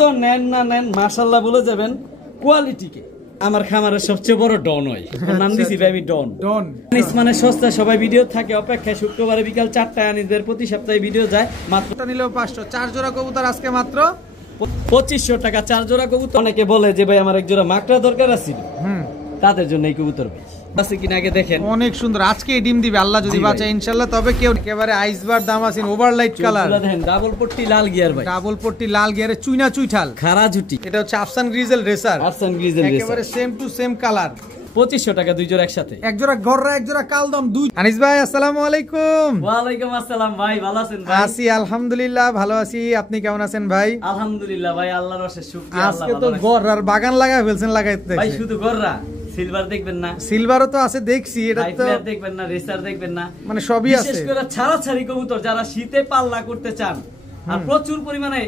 কবুতর নেন না নেন মাশাআল্লাহ বলে যাবেন কোয়ালিটিকে। আমার খামারের সবচেয়ে বড় ডন হয়, নাম দিছি ভাই আমি ডন। আনিস মানে সস্তা, সবাই ভিডিও থাকে অপেক্ষায়। শুক্রবারে বিকাল 4টায় আনিসদের প্রতি সপ্তাহে ভিডিও যায়। মাত্র নিলেও 500, 4 জোড়া কবুতর আজকে মাত্র 2500 টাকা 4 জোড়া কবুতর। অনেকে বলে যে ভাই আমার এক জোড়া মাকড়া দরকার আছে, তাদের জন্য এই কবুতর ভাই আছে কিনা আগে দেখেন। অনেক সুন্দর, আজকে ডিম দিবে আল্লাহ যদি বাঁচায় ইনশাআল্লাহ। তবে কেউ একেবারে আইসবার দাম আছে, ওভারলাইট কালার দেখেন, ডাবল পট্টি লাল গিয়ার ভাই, ডাবল পট্টি লাল গিয়ারে চুইনা চুইঠাল খাড়া ঝুটি। এটা হচ্ছে আফসান গ্রিজেল রেসার, আফসান গ্রিজেল রেসার, একেবারে সেম টু সেম কালার। 2500 টাকা 2 জোড়া একসাথে। এক জোড়া গররা, এক জোড়া কালদম, দুই। আনিস ভাই আসসালামু আলাইকুম। ওয়া আলাইকুম আসসালাম ভাই, ভালো আছেন ভাই? আছি আলহামদুলিল্লাহ, ভালো আছি। আপনি কেমন আছেন ভাই? আলহামদুলিল্লাহ ভাই, আল্লাহর অশেষ শুকরিয়া। আজকে তো গররার বাগান লাগায় ফেলছেন, লাগাইতে ভাই শুধু গররা, সিলভার দেখবেন না? সিলভারও তো আছে দেখছি, এটা তো দেখবেন না, রেসার দেখবেন না, মানে সবই আছে। বিশেষ করে ছাড়াছাড়ি কবুতর যারা শীতে পাল্লা করতে চান আর প্রচুর পরিমাণে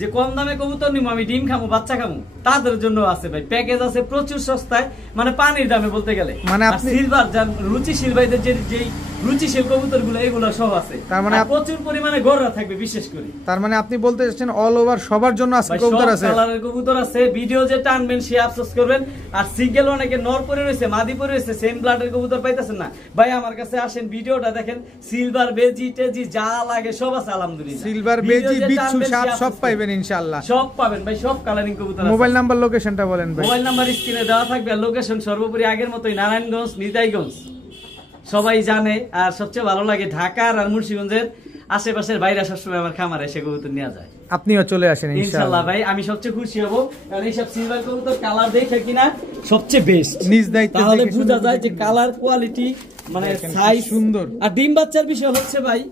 যে কম দামে কবুতর নিবো, আমি ডিম খামু বাচ্চা খামু, তাদের জন্য আছে ভাই প্যাকেজ আছে প্রচুর সস্তায়, মানে পানির দামে বলতে গেলে। মানে আপনি সিলভার যান রুচিশীল ভাইদের যে রুচিশীল কবুতর গুলো এগুলো সব আছে। তার মানে প্রচুর পরিমাণে গররা থাকবে বিশেষ করে। তার মানে আপনি বলতে চাচ্ছেন অল ওভার সবার জন্য আজকে কবুতর আছে, কালারের কবুতর আছে। ভিডিও যে টানবেন সে আফসোস করবেন। আর সিঙ্গেল অনেকে নর পরে রয়েছে, মাদি পরে রয়েছে, সেম ব্লাডের কবুতর পাইতেছেন না ভাই, আমার কাছে আসেন, ভিডিওটা দেখেন। সিলভার বেজি টেজি যা লাগে সব আছে আলহামদুলিল্লাহ। সিলভার বেজি বিচ্ছু সাপ সব পাইবেন ইনশাআল্লাহ, সব পাবেন ভাই, সব কালারিং কবুতর আছে। মোবাইল নাম্বার লোকেশনটা বলেন ভাই। মোবাইল নাম্বার স্ক্রিনে দেওয়া থাকবে, আর লোকেশন সর্বোপরি আগের মতই নারায়ণগঞ্জ নিতাইগঞ্জ, সবাই জানে। আর সবচেয়ে ভালো লাগে ঢাকার আর মুন্সিগঞ্জের আশেপাশের বাইরে সবসময় আমার খামারে এসে কবুতর নিয়ে যায়। আপনিও চলে আসেন ইনশাআল্লাহ ভাই, আমি সবচেয়ে খুশি হব, কারণ এইসব সিলভার কবুতর কালার দেখে কিনা সবচেয়ে বেস্ট নিজ দায়িত্ব, তাহলে বোঝা যায় যে কালার কোয়ালিটি মানে সাইজ সুন্দর। আর ডিম বাচ্চার বিষয় হচ্ছে ভাই,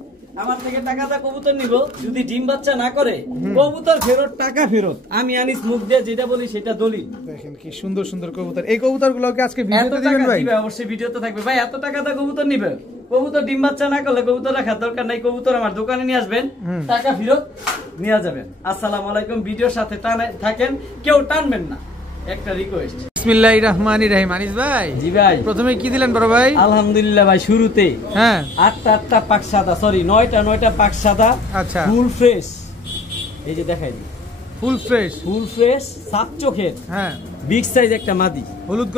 আমার থেকে টাকাটা কবুতর নিব, যদি ডিম বাচ্চা না করে কবুতর ফেরত, টাকা ফেরত। আমি আনিস মুখ দিয়ে যেটা বলি সেটা দলিল। দেখেন কি সুন্দর সুন্দর কবুতর, এই কবুতরগুলোকে আজকে ভিডিওতে দিবেন ভাই? অবশ্যই ভিডিওতে থাকবে ভাই। এত টাকা দা কবুতর নিবে, কবুতর ডিম বাচ্চা না করলে কবুতর রাখার দরকার নাই, কবুতর আমার দোকানে নিয়ে আসবেন, টাকা ফেরত নিয়ে যাবেন। আসসালামু আলাইকুম, ভিডিওর সাথে থাকেন, কেউ টানবেন না, একটা রিকোয়েস্ট। বিসমিল্লাহির রহমানির রহিম। আনিস ভাই, জি ভাই, প্রথমে কি দিলেন বড় ভাই? আলহামদুলিল্লাহ ভাই, শুরুতে হ্যাঁ 8টা পাক সাদা, সরি 9টা পাক সাদা। আচ্ছা, ফুল ফ্রেশ, এই যে দেখাই দিই, ফুল ফ্রেশ সাত চোখের, হ্যাঁ বিগ সাইজ একটা মাদি, হলুদ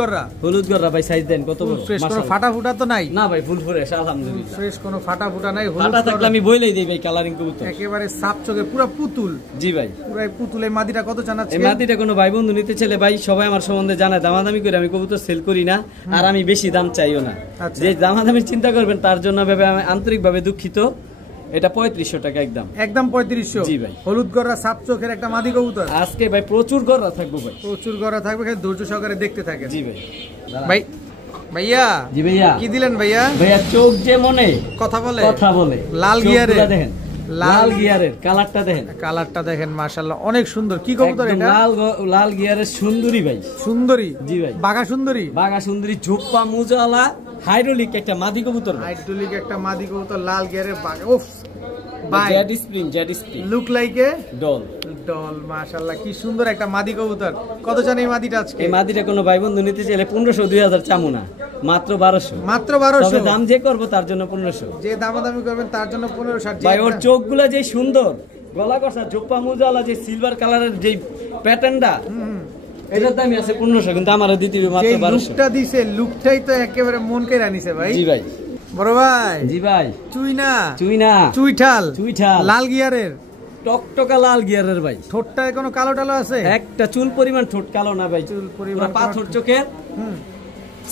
গররা ভাই, সাইজ দেন কত বড়, ফ্রেশ, কোনো ফাটা ফুটা তো নাই? না ভাই, ফুল ফ্রেশ আলহামদুলিল্লাহ, ফ্রেশ, কোনো ফাটা ফুটা নাই। ফাটা থাকলে আমি বইলেই দেই ভাই, কালারিং কবুতর একেবারে সাপ চোখে পুরো পুতুল। জি ভাই, পুরো পুতুল। এই মাদিটা কত জানাচ্ছে? এই মাদিটা কোনো ভাই বন্ধু নিতে চাইলে ভাই, সবাই আমার সম্বন্ধে জানে, দামাদামি করে আমি কবুতর সেল করি না, আর আমি বেশি দাম চাইও না। যে দামাদামির চিন্তা করবেন তার জন্য ভেবে আমি আন্তরিকভাবে দুঃখিত। এটা 3500 টাকা একদম 3500। জি ভাই, হলুদ গররা সাপ চোখের একটা মাদি কবুতর। আজকে ভাই প্রচুর গররা থাকবো ভাই, প্রচুর গররা থাকবে, ধৈর্য সহকারে দেখতে থাকেন। জি ভাই। ভাইয়া, জি ভাইয়া, কি দিলেন ভাইয়া? ভাইয়া চোখ যে মনে কথা বলে, লাল গিয়ারে দেখেন, লাল গিয়ারের কালারটা দেখেন মাশাআল্লাহ অনেক সুন্দর। কি কবুতর এটা? লাল গিয়ারের সুন্দরী ভাই, সুন্দরী। জি ভাই, বাঘা সুন্দরী ঝোপ্পা মুজালা হাইড্রোলিক একটা মাদি কবুতর, লাল গিয়ারের বাঘা। উফ ভাই, jade spring look like a doll মাশাআল্লাহ, কি সুন্দর একটা মাদি কবুতর। কত জানেন এই মাদিটা আজকে? এই মাদিটা কোনো ভাই বন্ধু নিতে চাইলে 1500 2000 চামু না, মাত্র 1200। তবে দাম যে করব তার জন্য 1500, যে দামাদামি করবেন তার জন্য 1500। ভাই ওর চোখগুলা যে সুন্দর, গলা কষা, ঝোপ্পা মুজালা, যে সিলভার কালারের যে প্যাটার্নটা, এটার দামই আছে 1500, কিন্তু আমার দিতে হবে মাত্র 1200। লুকটা দিছে, লুকটাই তো একেবারে মন কেড়ে নিছে ভাই। জি ভাই, বড় ভাই। জি ভাই, চুইঠাল লাল গিয়ারের, টকটকা লাল গিয়ারের ভাই। ঠোঁটটায় কোনো কালো টালো আছে? একটা চুল পরিমাণ ঠোঁট কালো না ভাই, চুল পরিমাণ পাথর চোখের,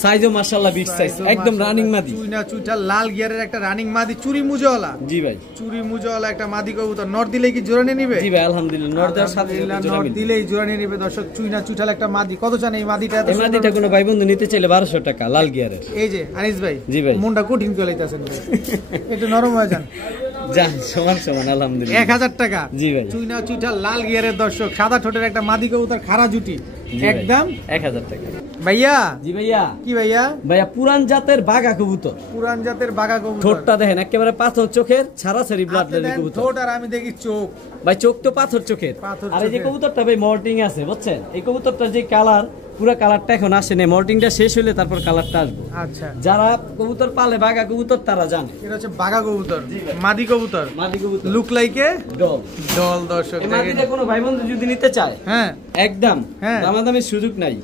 সাইজও মাশাআল্লাহ বিগ সাইজ, একদম রানিং মাদি। চুইঠাল লাল গিয়ারের একটা রানিং মাদি, চুরি মুজওয়ালা। জি ভাই, চুরি মুজওয়ালা একটা মাদি কবুতর। নর দিলেই কি জোড়া নিয়ে নিবে? জি ভাই আলহামদুলিল্লাহ, নর দেওয়ার সাথে নর দিলেই জোড়া নিয়ে নিবে। দর্শক, চুইঠাল একটা মাদি। কত জানেন এই মাদিটা? এই মাদিটা কোনো ভাই বন্ধু নিতে চাইলে 1200 টাকা, লাল গিয়ারের। এই যে আনিস ভাই, জি ভাই, মনটা কঠিন করে লইতাছেন, একটু নরম হয়ে যান। সমান আলহামদুলিল্লাহ, 1000 টাকা। জি ভাই, চুইঠাল লাল গিয়ারের। দর্শক, সাদা ঠোঁটের একটা মাদি কবুতর, খাড়া জুটি, একদম 1000 টাকা। ভাইয়া, জি ভাইয়া, কি ভাইয়া? ভাইয়া পুরান জাতের বাঘা কবুতর, ঠোঁটটা দেখেন একেবারে পাথর চোখের, ছাড়াছাড়ি ব্লাড লাইনের কবুতর। ঠোঁট আর আমি দেখি চোখ, ভাই চোখ তো পাথর চোখের। আর এই যে কবুতরটা ভাই মল্টিং আছে বুঝছেন, এই কবুতরটার যে কালার পুরো কালারটা এখন আসে না, মল্টিংটা শেষ হলে তারপর কালারটা আসবে। আচ্ছা, যারা কবুতর পালে বাঘা কবুতর তারা জানে এটা হচ্ছে বাঘা কবুতর, মাদি কবুতর, মাদি কবুতর look like a doll. Doll. দর্শক এই মাদিটা কোনো ভাই বন্ধু যদি নিতে চায়, হ্যাঁ একদম হ্যাঁ, দামাদামির সুযোগ নাই,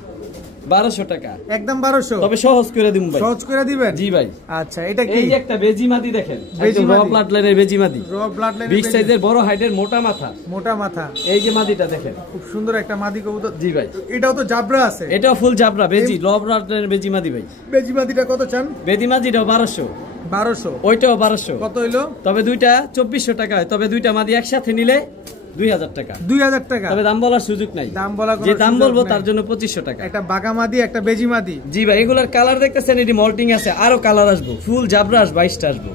1200 টাকা একদম 1200, তবে সহজ করে দিমু ভাই, সহজ করে দিবেন। জি ভাই। আচ্ছা, এটা কি? এই যে একটা বেজি মাদি দেখেন, বেজি একদম র মাদি। ব্লাড লাইনের বেজি মাদি, র ব্লাড লাইন, বিগ সাইজের বড় হাইটের মোটা মাথা, মোটা মাথা। এই যে মাদিটা দেখেন, খুব সুন্দর একটা মাদি কবুতর। জি ভাই। এটাও তো জাবরা আছে, এটাও ফুল জাবরা বেজি, র ব্লাড লাইনের বেজি মাদি ভাই। বেজি মাদিটা কত চান? বেজি মাদিটাও 1200, 1200, ওইটাও 1200। কত হইলো? তবে দুইটা 2400 টাকা হয়, তবে দুইটা মাদি একসাথে নিলে 2000 টাকা। 2000 টাকা। তবে দাম বলার সুযোগ নাই, দাম বলা যে দাম বলবো তার জন্য 2500 টাকা। একটা বাঘা মাদি, একটা বেজি মাদি। জি ভাই, এগুলার কালার দেখতেছেন, এটি মল্টিং আছে, আরো কালার আসবো, ফুল জাবরা আসবে, 22টা আসবো।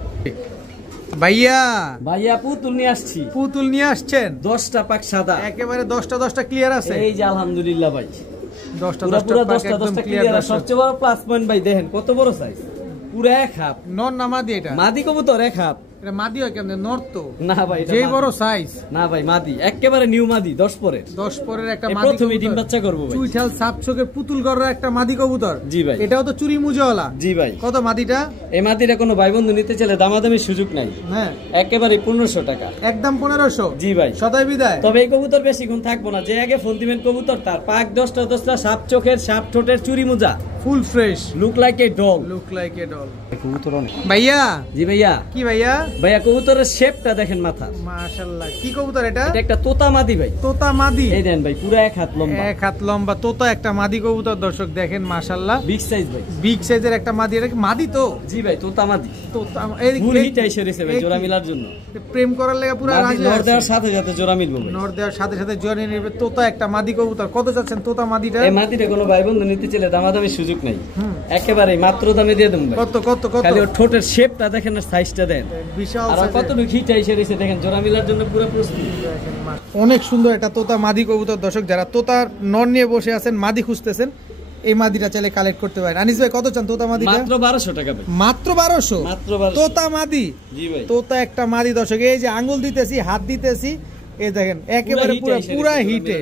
ভাইয়া ভাইয়া পুতুল নিয়ে আসছি, পুতুল নিয়ে আসছেন 10টা পাক সাদা, একেবারে 10টা ক্লিয়ার আছে। এই যে আলহামদুলিল্লাহ ভাই, 10টা পুরো পাক 10টা একদম ক্লিয়ার। ক্লিয়ার। সবচেয়ে বড় প্লাস পয়েন্ট ভাই দেখেন কত বড় সাইজ, পুরো এক হাত। নর না মাদি? এটা মাদি কবুতর এক হাত। এটা মাদি হয় কেমনে? নর তো না ভাই, এটা যেই মাদি। বড় সাইজ। না ভাই, মাদি একেবারে নিউ মাদি, 10 পরের। 10 পরের একটা এই মাদি প্রথমে ডিম কবুতর। বাচ্চা করবো ভাই। চুইঠাল সাপচোকে পুতুল গড়ার একটা মাদি কবুতর। জি ভাই। এটাও তো চুরি মুজাওয়ালা। জি ভাই। কত মাদিটা? এই মাদিটা কোনো ভাই বন্ধু নিতে চাইলে দামাদামির সুযোগ নাই, হ্যাঁ, একেবারে 1500 টাকা। একদম 1500। জি ভাই। সদাই বিদায়। তবে এই কবুতর বেশিক্ষণ থাকবো না, যে আগে ফোন দিবেন কবুতর তার পাক 10টা সাপ চোখের, সাপ ঠোঁটের, চুরি মুজা, full fresh, look like a dog. Look like a doll. কবুতর অনেক। ভাইয়া। জি ভাইয়া। কি ভাইয়া? ভাইয়া কবুতরের শেপটা দেখেন, মাথা মাশাআল্লাহ। কি কবুতর এটা? এটা একটা তোতা মাদি ভাই। তোতা মাদি। এই দেন ভাই, পুরো এক হাত লম্বা, এক হাত লম্বা তোতা একটা মাদি কবুতর। দর্শক দেখেন, মাশাআল্লাহ, বিগ সাইজ ভাই, বিগ সাইজের একটা মাদি। এটা কি মাদি? তো জি ভাই, তোতা মাদি। তোতা ফুল হিট আইছে রেছে ভাই, জোড়া মিলার জন্য। প্রেম করার লাগা পুরো রাজি নর আছে। দেওয়ার সাথে সাথে জোড়া মিলবো ভাই। নর দেওয়ার সাথে সাথে জোড়া নিয়ে নেবে। তোতা একটা মাদি কবুতর। কত যাচ্ছেন তোতা মাদিটা? এই মাদিটা কোনো ভাই বন্ধু নিতে চাইলে দামাদামির সুযোগ নাই, একেবারে মাত্র দামে দিয়ে দেবো ভাই। কত কত কত? খালি ওর ঠোঁটের শেপটা দেখেন, আর সাইজটা দেন, বিশাল আর size-এর। কত হিট আইছে রেছে দেখেন, জোড়া মিলার জন্য পুরো প্রস্তুত। অনেক সুন্দর একটা তোতা মাদি কবুতর। দর্শক যারা তোতার নর নিয়ে বসে আছেন, মাদি খুঁজতেছেন, এই মাদিটা চাইলে কালেক্ট করতে পারেন। আনিস ভাই, কত চান তোতা মাদিটা? মাত্র 1200 টাকা ভাই। মাত্র 1200? মাত্র 1200। তোতা মাদি। জি ভাই। তোতা একটা মাদি। দর্শক এই যে আঙ্গুল দিতেছি, হাত দিতেছি, এই দেখেন একেবারে পুরো হিটে।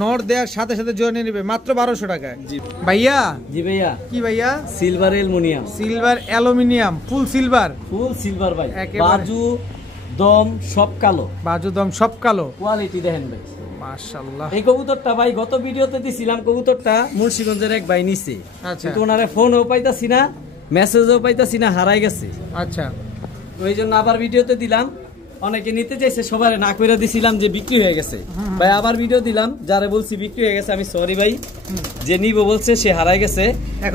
নর দেওয়ার সাথে সাথে জোড়া নিয়ে নেবে মাত্র 1200 টাকায়। জি ভাইয়া। জি ভাইয়া। কি ভাইয়া? সিলভার অ্যালুমিনিয়াম, সিলভার অ্যালুমিনিয়াম, ফুল সিলভার, ফুল সিলভার ভাই, একেবারে। বাজু দম সব কালো, বাজুদম সব কালো। কোয়ালিটি দেখেন ভাই, মাশাআল্লাহ। এই কবুতরটা ভাই গত ভিডিওতে দিছিলাম, কবুতরটা মুন্সিগঞ্জের এক ভাই নিছে, আচ্ছা। কিন্তু ওনারে ফোনও পাইতাছি না, মেসেজও পাইতাছি না, হারাই গেছে। আচ্ছা, ওই জন্য আবার ভিডিওতে দিলাম, অনেকে নিতে চাইছে, সবাই না করে দিছিলাম যে বিক্রি হয়ে গেছে। ভাই আবার ভিডিও দিলাম, যারে বলছি বিক্রি হয়ে গেছে, আমি সরি ভাই, যে নিব বলছে সে হারাই গেছে।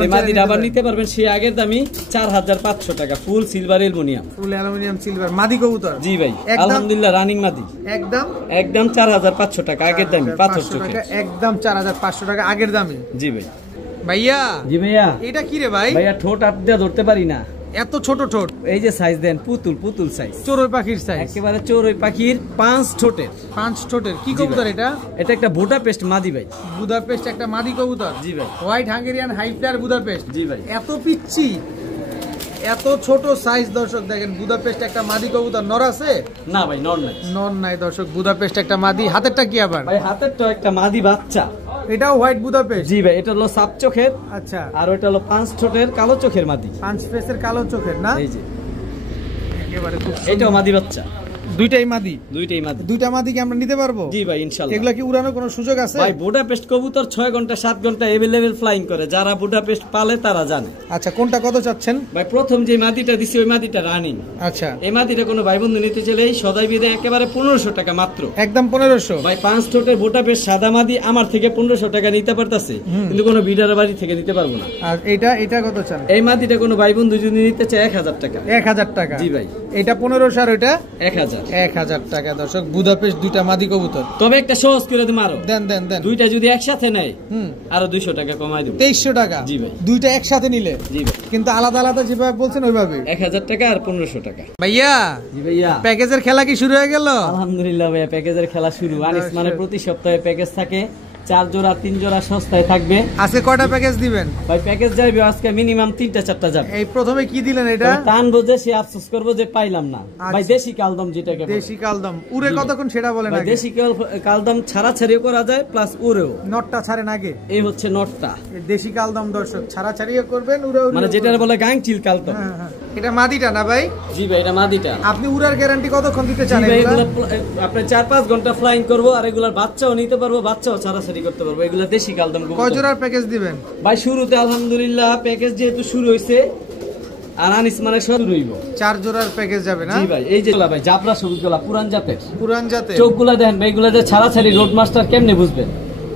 এই মাদিটা আবার নিতে পারবেন সে আগের দামি 4500 টাকা, ফুল সিলভার অ্যালুমিনিয়াম, ফুল অ্যালুমিনিয়াম সিলভার মাদি কবুতর। জি ভাই, আলহামদুলিল্লাহ রানিং মাদি, একদম একদম 4500 টাকা আগের দামি, পাথর চোখে, একদম 4500 টাকা আগের দামে। জি ভাই। ভাইয়া। জি ভাইয়া। এটা কি রে ভাই? ভাইয়া ঠোঁট আপ দিয়ে ধরতে পারি না, এত ছোট ঠোঁট। এই যে সাইজ দেন, পুতুল পুতুল সাইজ, চড়ুই পাখির সাইজ, একেবারে চড়ুই পাখির 5 ঠোঁটের। 5 ঠোঁটের। কি কবুতর এটা? এটা একটা বুদাপেস্ট মাদি ভাই। বুদাপেস্ট একটা মাদি কবুতর। জি ভাই। White Hungarian high flyer Budapest. জি ভাই। এত পিচ্ছি, এত ছোট সাইজ। দর্শক দেখেন, বুদাপেস্ট একটা মাদি কবুতর। নর আছে? না ভাই, নর নাই। নর নাই। দর্শক বুদাপেস্ট একটা মাদি। হাতেরটা কি আবার? ভাই হাতের তো একটা মাদি বাচ্চা। এটাও হোয়াইট বুদাপেস্ট? জি ভাই, এটা হলো সাপ চোখের, আচ্ছা। আর ওটা হলো 5 ঠোঁটের কালো চোখের মাদি। 5 ফেসের কালো চোখের না? এই যে একেবারে খুব এটাও মাদি বাচ্চা, দুইটাই মাদি। দুইটাই মাদি। দুইটা মাদি কি আমরা নিতে পারবো? জি ভাই, ইনশাআল্লাহ। এগুলা কি উড়ানোর কোনো সুযোগ আছে? ভাই বুদাপেস্ট কবুতর 6 ঘন্টা 7 ঘন্টা এভেলেবেল ফ্লাইং করে, যারা বুদাপেস্ট পালে তারা জানে। আচ্ছা, কোনটা কত চাচ্ছেন? ভাই প্রথম যে মাদিটা দিছি ওই মাদিটা রানিং। আচ্ছা। এই মাদিটা কোনো ভাই বন্ধু নিতে চাইলে সদাই বিদে একেবারে 1500 টাকা মাত্র, একদম 1500। ভাই 5 ঠোঁটের বুদাপেস্ট সাদা মাদি আমার থেকে 1500 টাকা নিতে পারতাছে, কিন্তু কোনো বিডার বাড়ি থেকে নিতে পারবো না। আর এটা কত চান? এই মাদিটা কোনো ভাই বন্ধু যদি নিতে চায় 1000 টাকা। 1000 টাকা? জি ভাই। এটা 1500 আর ওটা 1000। 1000 টাকা। দর্শক বুদাপেস্ট দুইটা মাদি কবুতর। তবে একটা সহজ করে দিম আরো, দেন দেন দেন। দুইটা যদি একসাথে নেয় আরো 200 টাকা কমাই দেব। 2300 টাকা? জি ভাই। দুইটা একসাথে নিলে? জি ভাই। কিন্তু আলাদা আলাদা যেভাবে বলছেন ওইভাবে? 1000 টাকা আর 1500 টাকা। ভাইয়া। জি ভাইয়া। প্যাকেজের খেলা কি শুরু হয়ে গেল? আলহামদুলিল্লাহ ভাইয়া, প্যাকেজের খেলা শুরু। আনিস মানে প্রতি সপ্তাহে প্যাকেজ থাকে, 4 জোড়া 3 জোড়া সস্তায় থাকবে। আজকে কয়টা প্যাকেজ দিবেন ভাই? প্যাকেজ যাবে আজকে মিনিমাম 3টা 4টা যাবে। এই প্রথমে কি দিলেন এটা? টান বোঝে সে আফসোস করবো যে পাইলাম না। ভাই দেশি কালদম যেটাকে বলে। দেশি কালদম উড়ে কতক্ষণ সেটা বলেন আগে। দেশি কালদম ছাড়া ছাড়িও করা যায় প্লাস উড়েও। নটটা ছাড়েন আগে। এই হচ্ছে নটটা। দেশি কালদম দর্শক ছাড়া ছাড়িও করবেন, উড়েও মানে যেটা বলে গাংচিল কালদম। এটা মাদিটা না ভাই? জি ভাই এটা মাদিটা। আপনি উড়ার গ্যারান্টি কতক্ষণ দিতে চান? আপনি 4-5 ঘন্টা ফ্লাইং করবো আর এগুলার বাচ্চাও নিতে পারবো, বাচ্চাও ছাড়াছাড়ি করতে পারবো। এগুলা দেশি কালদম। কয় জোড়ার প্যাকেজ দিবেন ভাই? শুরুতে আলহামদুলিল্লাহ প্যাকেজ যেহেতু শুরু হয়েছে আর আনিস মানে শুরু হইব, 4 জোড়ার প্যাকেজ যাবে না? জি ভাই। এই যে ভাই জাবরা সবুজ গোলা পুরান জাতের। পুরান জাতের চোখগুলা দেখেন ভাই, এগুলা যে ছাড়াছাড়ি রোড মাস্টার কেমনে বুঝবেন?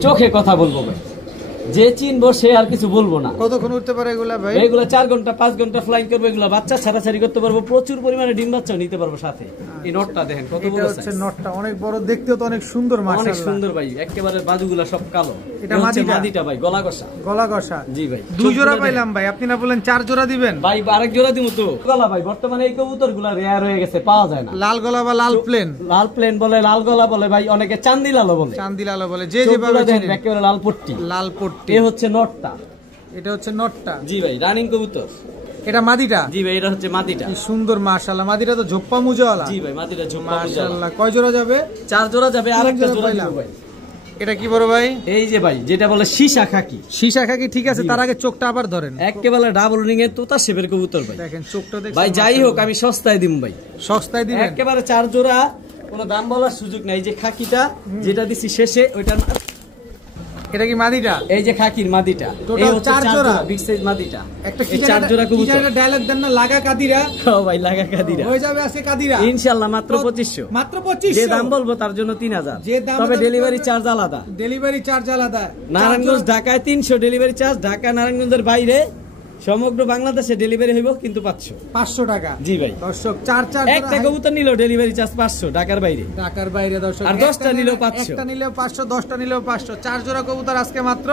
চোখে কথা বলবো ভাই, যে চিনবো সে আর কিছু বলবো না। কতক্ষণ উঠতে পারে এগুলা ভাই? এগুলা 4 ঘন্টা 5 ঘন্টা ফ্লাইং করবে। এগুলা বাচ্চা ছাড়াছাড়ি করতে পারবো, প্রচুর পরিমাণে ডিম বাচ্চাও নিতে পারবো সাথে। এই নটটা দেখেন কত বড় হচ্ছে নটটা, অনেক বড়, দেখতেও তো অনেক সুন্দর মাশাআল্লাহ। অনেক সুন্দর ভাই, একেবারে বাজুগুলা সব কালো। এটা মাদিটা ভাই, গলা কষা। গলা কষা জি ভাই। 2 জোড়া পাইলাম ভাই, আপনি না বলেন 4 জোড়া দিবেন? ভাই আরেক জোড়া দিমু তো। গলা ভাই বর্তমানে এই কবুতরগুলা রেয়ার হয়ে গেছে, পাওয়া যায় না। লাল গলা বা লাল প্লেন? লাল প্লেন বলে, লাল গলা বলে ভাই, অনেকে চান্দি লালও বলে। চান্দি লাল বলে, যে যেভাবে চেনেন। একেবারে লাল পট্টি। লাল পট্টি। এই হচ্ছে নটটা। এটা হচ্ছে নটটা। জি ভাই রানিং কবুতর। এটা মাদিটা? জি ভাই এটা হচ্ছে মাদিটা। কি সুন্দর মাশাআল্লাহ। মাদিটা তো ঝোপ্পা মুজাওয়ালা। জি ভাই মাদিটা ঝোপ্পা মুজাওয়ালা। মাশাআল্লাহ। কয় জোড়া যাবে? 4 জোড়া যাবে। আরেকটা জোড়া দিব ভাই। এটা কি বড় ভাই? এই যে ভাই যেটা বলে সীসা খাকি। সীসা খাকি, ঠিক আছে। তার আগে চোখটা আবার ধরেন। একেবারে ডাবল রিং এর তোতা শেপের কবুতর ভাই। দেখেন চোখটা দেখেন ভাই, যাই হোক আমি সস্তায় দিম ভাই। সস্তায় দিবেন? একেবারে 4 জোড়া, কোনো দাম বলার সুযোগ নাই। যে খাকিটা যেটা দিছি শেষে ওইটা। এটা কি মাদিটা? এই যে খাকির মাদিটা। টোটাল 4 জোড়া বিগ সাইজ মাদিটা। একটা কি 4 জোড়া কবুতর। এটা ডায়লগ দেন না, লাগা কাদিরা। ও ভাই লাগা কাদিরা হয়ে যাবে আজকে কাদিরা ইনশাআল্লাহ। মাত্র 2500। মাত্র 2500। যে দাম বলবো তার জন্য 3000। তবে ডেলিভারি চার্জ আলাদা। ডেলিভারি চার্জ আলাদা। নারায়ণগঞ্জ ঢাকায় 300 ডেলিভারি চার্জ। ঢাকা নারায়ণগঞ্জের বাইরে সমগ্র বাংলাদেশে ডেলিভারি হইব কিন্তু 500 টাকা। জি ভাই। দর্শক 4 একটা কবুতর নিলো ডেলিভারি চার্জ 500 ঢাকার বাইরে। ঢাকার বাইরে দর্শক। আর 10টা নিলেও 500। একটা নিলেও 500, 10টা নিলেও 500। 4 জোড়া কবুতর আজকে মাত্র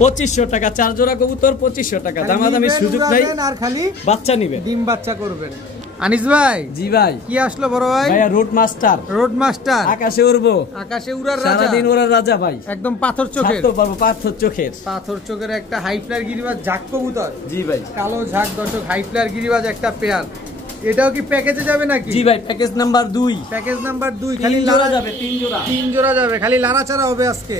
2500 টাকা। 4 জোড়া কবুতর 2500 টাকা। দামাদামি সুযোগ নাই। আর খালি বাচ্চা নিবেন, ডিম বাচ্চা করবেন। আনিস ভাই। জি ভাই। কি আসলো বড় ভাই? ভাই রোড মাস্টার। Road master. আকাশে উড়বো, আকাশে উড়ার রাজা, সারা দিন উড়ার রাজা ভাই। একদম পাথর চোখের। ছাড়তে পারবো পাথর চোখের। পাথর চোখের একটা হাই ফ্লায়ার গিরিবাজ ঝাক কবুতর। জি ভাই। কালো ঝাক দর্শক, হাই ফ্লায়ার গিরিবাজ একটা পেয়ার। এটাও কি প্যাকেজে যাবে নাকি? জি ভাই প্যাকেজ নাম্বার 2। Package number 2। খালি জোড়া যাবে, 3 জোড়া। 3 জোড়া যাবে, খালি লাড়াচাড়া হবে আজকে।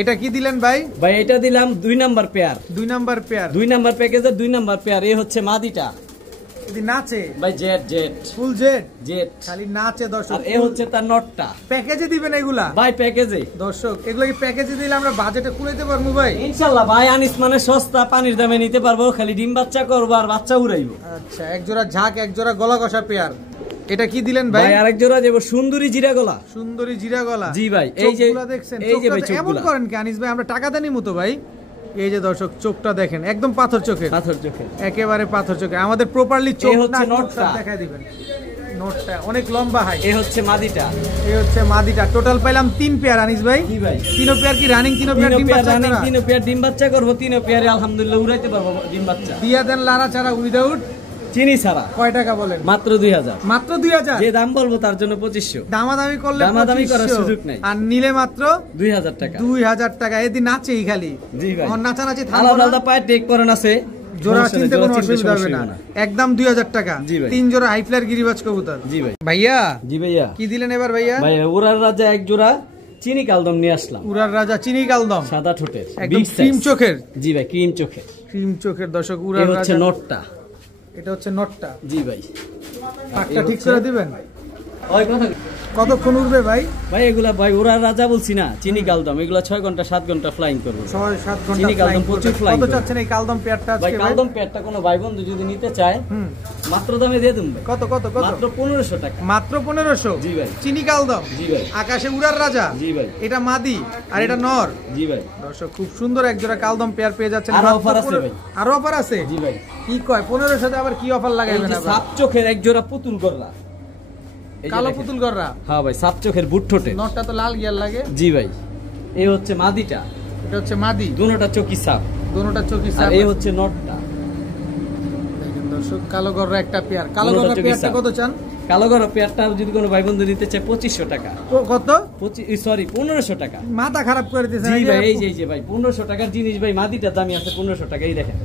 এটা কি দিলেন ভাই? ভাই এটা দিলাম 2 number pair. 2 number pair. 2 number প্যাকেজের 2 নাম্বার পেয়ার। এই হচ্ছে মাদিটা। এদি নাচে ভাই, Z Z full jade Z, খালি নাচে দর্শক। আর এই হচ্ছে তার নটটা। প্যাকেজে দিবেন এগুলা? ভাই প্যাকেজে দর্শক, এগুলো কি প্যাকেজে দিলে আমরা বাজেটে কুলাইতে পারবো ভাই? ইনশাআল্লাহ ভাই। আনিস মানে সস্তা, পানির দামে নিতে পারবো। খালি ডিম বাচ্চা করবো আর বাচ্চা উড়াইবো। আচ্ছা, এক জোড়া ঝাক, এক জোড়া গলা কষা পেয়ার। এটা কি দিলেন ভাই? ভাই আরেক জোড়া দেব সুন্দরী জিরা গলা। সুন্দরী জিরা গলা। জি ভাই। এই যে দেখছেন, এই যে ভাই চোখগুলা এমন করেন কি আনিস ভাই? আমরা টাকা দেনি মতো ভাই। এই যে দর্শক চোখটা দেখেন, একদম পাথর চোখের। পাথর চোখের, একেবারে পাথর চোখের। আমাদের প্রপারলি চোখ হচ্ছে নটটা দেখাই দিবেন। নটটা অনেক লম্বা হাই। এই হচ্ছে মাদিটা। এই হচ্ছে মাদিটা। টোটাল পাইলাম 3 পেয়ার আনিস ভাই। জি ভাই। 3 পেয়ার কি রানিং? 3 পেয়ার ডিম বাচ্চা করা? 3 পেয়ার ডিম বাচ্চা করব। 3 পেয়ারে আলহামদুলিল্লাহ উড়াইতে পারবো ডিম বাচ্চা। দিয়া দেন লারা ছাড়া, উইদাউট চিনি ছাড়া। কয় টাকা বলেন? মাত্র 2000। মাত্র 2000। যে দাম বলবো তার জন্য 2500। দামাদামি করলে দামাদামি করার সুযোগ নাই। আর নিলে মাত্র 2000 টাকা। 2000 টাকা। এদিন নাচেই খালি। জি ভাই। নাচানাচি আলাদা আলাদা পায়ে টেক করেন আছে। জোড়া চিনতে কোনো অসুবিধা হবে না। একদম 2000 টাকা। 3 জোড়া হাই ফ্লায়ার গিরিবাজ কবুতর। জি ভাই। ভাইয়া। জি ভাইয়া। কি দিলেন এবার ভাইয়া? ভাই উড়ার রাজা এক জোড়া চিনি কালদম নিয়ে আসলাম। উড়ার রাজা চিনি কালদম, সাদা ঠোঁটের, একদম ক্রিম চোখের। জি ভাই ক্রিম চোখের। ক্রিম চোখের দর্শক উড়ার রাজা। হচ্ছে নটটা। এটা হচ্ছে নটটা। জি ভাই। পাকটা ঠিক করে দিবেন। ওই কথা কতক্ষণ উড়বে ভাই? ভাই এগুলা ভাই ওরা রাজা বলছি না, চিনি কালদম। এগুলা 6 ঘন্টা 7 ঘন্টা ফ্লাইং করবে। 6-7 ঘন্টা চিনি কালদম প্রচুর ফ্লাইং। কত চাচ্ছেন এই কালদম পেয়ারটা আজকে ভাই? কালদম পেয়ারটা কোনো ভাই বন্ধু যদি নিতে চায় মাত্র দামে দিয়ে দেব ভাই। কত কত কত? মাত্র 1500 টাকা। মাত্র 1500? জি ভাই। চিনি কালদম। জি ভাই। আকাশে উড়ার রাজা। জি ভাই। এটা মাদি আর এটা নর। জি ভাই। দর্শক খুব সুন্দর এক জোড়া কালদম পেয়ার পেয়ে যাচ্ছেন। আরো অফার আছে ভাই। আরো অফার আছে? জি ভাই। কি কয় 1500 সাথে আবার কি অফার লাগাইবেন? এই যে সাপ চোখের এক জোড়া পুতুল গররা। কালো পুতুল গররা? হ্যাঁ ভাই, সাপ চোখের বুট ঠোঁটে। নটটা তো লাল গিয়ার লাগে। জি ভাই। এই হচ্ছে মাদিটা। এটা হচ্ছে মাদি। দুটোটা চোখি সাপ। দুটোটা চোখি সাপ। আর এই হচ্ছে নটটা। দেখেন দর্শক, কালো গররা একটা পেয়ার। কালো গররা পেয়ারটা কত চান? কালো গরম পেয়ারটা যদি কোনো ভাই বন্ধু নিতে চায় 2500 টাকা। কত? সরি 1500 টাকা। মাথা খারাপ করে দিয়েছে জি ভাই, এই যে ভাই 1500 টাকার জিনিস ভাই, মাদিটার দামই আছে 1500 টাকা। এই দেখেন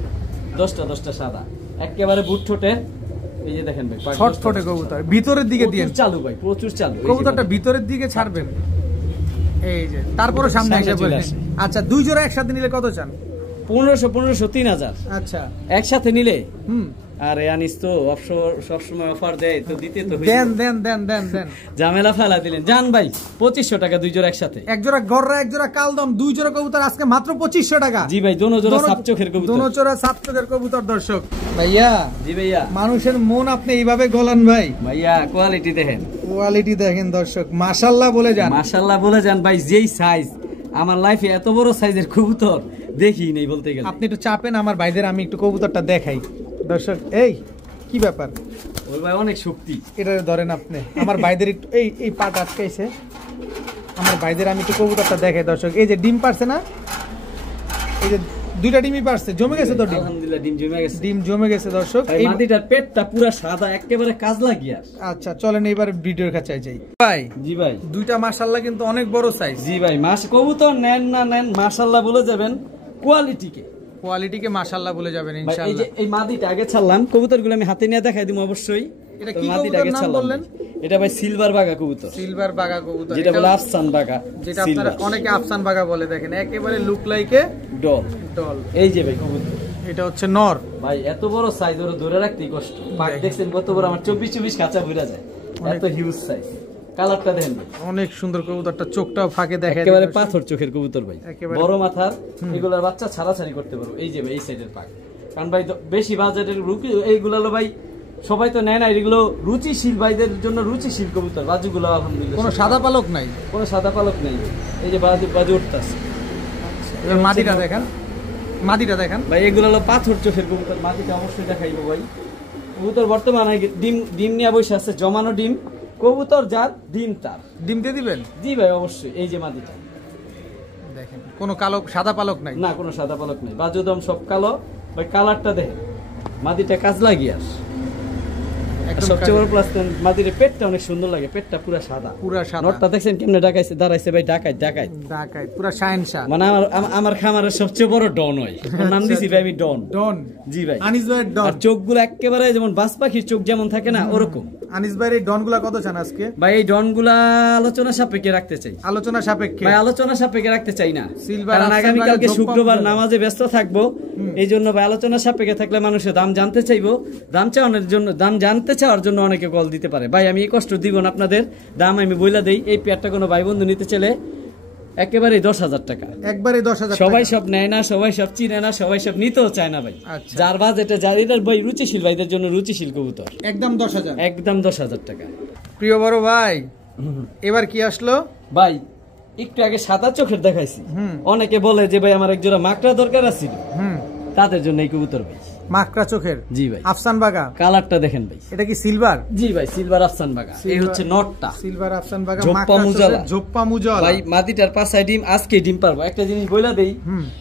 10টা সাদা একেবারে বুট ঠোঁটে। এই যে দেখেন ভাই ছটফটে কবুতর, ভিতরের দিকে দিয়ে চালু ভাই, প্রচুর চালু। কবুতরটা ভিতরের দিকে ছাড়বেন, এই যে তারপরে সামনে এসে বলে। আচ্ছা, 2 জোড়া একসাথে নিলে কত চান? 1500 3000। আচ্ছা, একসাথে নিলে আরে আনিস তো সবসময় অফার দেয় তো, দিতে তো দেন ঝামেলা ফেলা দিলেন। জান ভাই 2500 টাকা 2 জোড়া একসাথে। এক জোড়া গররা, এক জোড়া কালদম, 2 জোড়া কবুতর আজকে মাত্র 2500 টাকা। জি ভাই, দোনো জোড়া সাপচোখের কবুতর, দোনো জোড়া সাপচোখের কবুতর। দর্শক ভাইয়া, জি ভাইয়া, মানুষের মন আপনি এইভাবে গলান ভাই। ভাইয়া কোয়ালিটি দেখেন, কোয়ালিটি দেখেন দর্শক, মাশাআল্লাহ বলে যান, মাশাআল্লাহ বলে যান ভাই। যেই সাইজ, আমার লাইফে এত বড় সাইজের কবুতর দেখি নেই বলতে গেলে। আপনি একটু চাপেন আমার ভাইদের, আমি একটু কবুতরটা দেখাই। দর্শক এই কি ব্যাপার, ওই ভাই অনেক শক্তি, এটা ধরেন আপনি। আমার ভাইদের একটু এই পাট আটকাইছে, আমার ভাইদের আমি একটু কবুতরটা দেখাই। দর্শক এই যে ডিম পারছে না, এই যে 2টা ডিমই পারছে, জমে গেছে তো ডিম, আলহামদুলিল্লাহ ডিম জমে গেছে, ডিম জমে গেছে দর্শক। এই মাটিটার পেটটা পুরো সাদা একেবারে কাজ লাগিয়া। আচ্ছা চলেন এবারে ভিডিওর কাছে যাই ভাই। জি ভাই, 2টা মাশাআল্লাহ কিন্তু অনেক বড় সাইজ। জি ভাই, কবুতর নেন না নেন মাশাআল্লাহ বলে যাবেন। কোয়ালিটিকে মাশাআল্লাহ বলে যাবেন ইনশাআল্লাহ। এই যে এই মাদিটা আগে ছাড়লাম, কবুতরগুলো আমি হাতে নিয়ে দেখাই দিমু অবশ্যই। এটা কি কবুতর নাম বললেন? এটা ভাই সিলভার বাগা কবুতর, সিলভার বাগা কবুতর, যেটা বলে আফসান বাগা, যেটা আপনারা অনেকে আফসান বাগা বলে। দেখেন একেবারে লুক লাইকে ডল। এই যে ভাই কবুতর, এটা হচ্ছে নর ভাই। এত বড় সাইজ ওর ধরে রাখতেই কষ্ট। পাক দেখছেন কত বড়, আমার 24 কাঁচা ভরে যায়, এত হিউজ সাইজ। কালারটা দেখেন ভাই, অনেক সুন্দর কবুতরটা, চোখটাও ফাঁকে দেখে, একেবারে পাথর চোখের কবুতর ভাই, বড় মাথার। এগুলার বাচ্চা ছাড়াছাড়ি করতে পারো। এই যে ভাই এই সাইডের পাক, কারণ ভাই বেশি বাজেটের এইগুলো ভাই সবাই তো নেয় না, এগুলো রুচিশীল ভাইদের জন্য রুচিশীল কবুতর। বাজুগুলো আলহামদুলিল্লাহ কোনো সাদা পালক নাই, কোনো সাদা পালক নেই। এই যে বাজু উঠতেছে, মাদিটা দেখেন, মাদিটা দেখেন ভাই। এগুলো হলো পাথর চোখের কবুতর, মাদিটা অবশ্যই দেখাইবো ভাই। কবুতর বর্তমানে ডিম নিয়ে বসে আছে, জমানো ডিম। কবুতর যার ডিম তার, ডিম দিয়ে দিবেন। জি ভাই অবশ্যই। এই যে মাদিটা দেখেন, কোনো কালো সাদা পালক নাই, না কোনো সাদা পালক নেই, বাজুদম সব কালো ভাই। কালারটা দেখেন, মাদিটা কাজ লাগিয়ে আস। সবচেয়ে বড় প্লাস মাদির পেটটা অনেক সুন্দর লাগে, পেটটা পুরো সাদা, নটটা দেখছেন কেমনে ডাকাইছে, দাঁড়াইছে ভাই, ডাকাইত পুরো শাইনশা। মানে আমার খামারের সবচেয়ে বড় ডন হয়, নাম দিছি ভাই আমি ডন। জি ভাই, আনিস ভাই ডন। আর চোখগুলো একেবারে যেমন বাজ পাখির চোখ যেমন থাকে না, ওরকম। আনিস ভাই এই ডনগুলা কত চান আজকে? ভাই এই ডনগুলা আলোচনা সাপেক্ষে রাখতে চাই। আলোচনা সাপেক্ষে ভাই, আলোচনা সাপেক্ষে রাখতে চাই না, কারণ আগামীকালকে শুক্রবার নামাজে ব্যস্ত থাকবো। এই জন্য ভাই আলোচনা সাপেক্ষে থাকলে মানুষের দাম জানতে চাইবো, দাম জানতে চাওয়ার জন্য অনেকে কল দিতে পারে। ভাই আমি এই কষ্ট দিব না আপনাদের, দাম আমি বইলা দেই। এই পেয়ারটা কোনো ভাই বন্ধু নিতে চলে একেবারে 10,000 টাকা, একবারে 10,000। সবাই সব নেয় না, সবাই সব চিনে না, সবাই সব নিতেও চায় না ভাই। যার বাজেটে যার ভাই রুচিশীল ভাইদের জন্য রুচিশীল কবুতর, একদম 10,000, একদম 10,000 টাকা। প্রিয় বড় ভাই, এবার কি আসলো ভাই? একটু আগে সাদা চোখের দেখাইছি, অনেকে বলে যে ভাই আমার একজোড়া মাকড়া দরকার আছিল, তাদের জন্য এই কবুতর ভাই। মাকড়া চোখের, জি ভাই, আফসান বাগা। কালারটা দেখেন ভাই, এটা কি সিলভার? জি ভাই, সিলভার আফসান বাগা। এই হচ্ছে নটটা, সিলভার আফসান বাগা, ঝোপ্পা মুজালা ভাই। মাদিটার পাঁচায় ডিম, আজকে ডিম পারবো। একটা জিনিস বইলা দেই,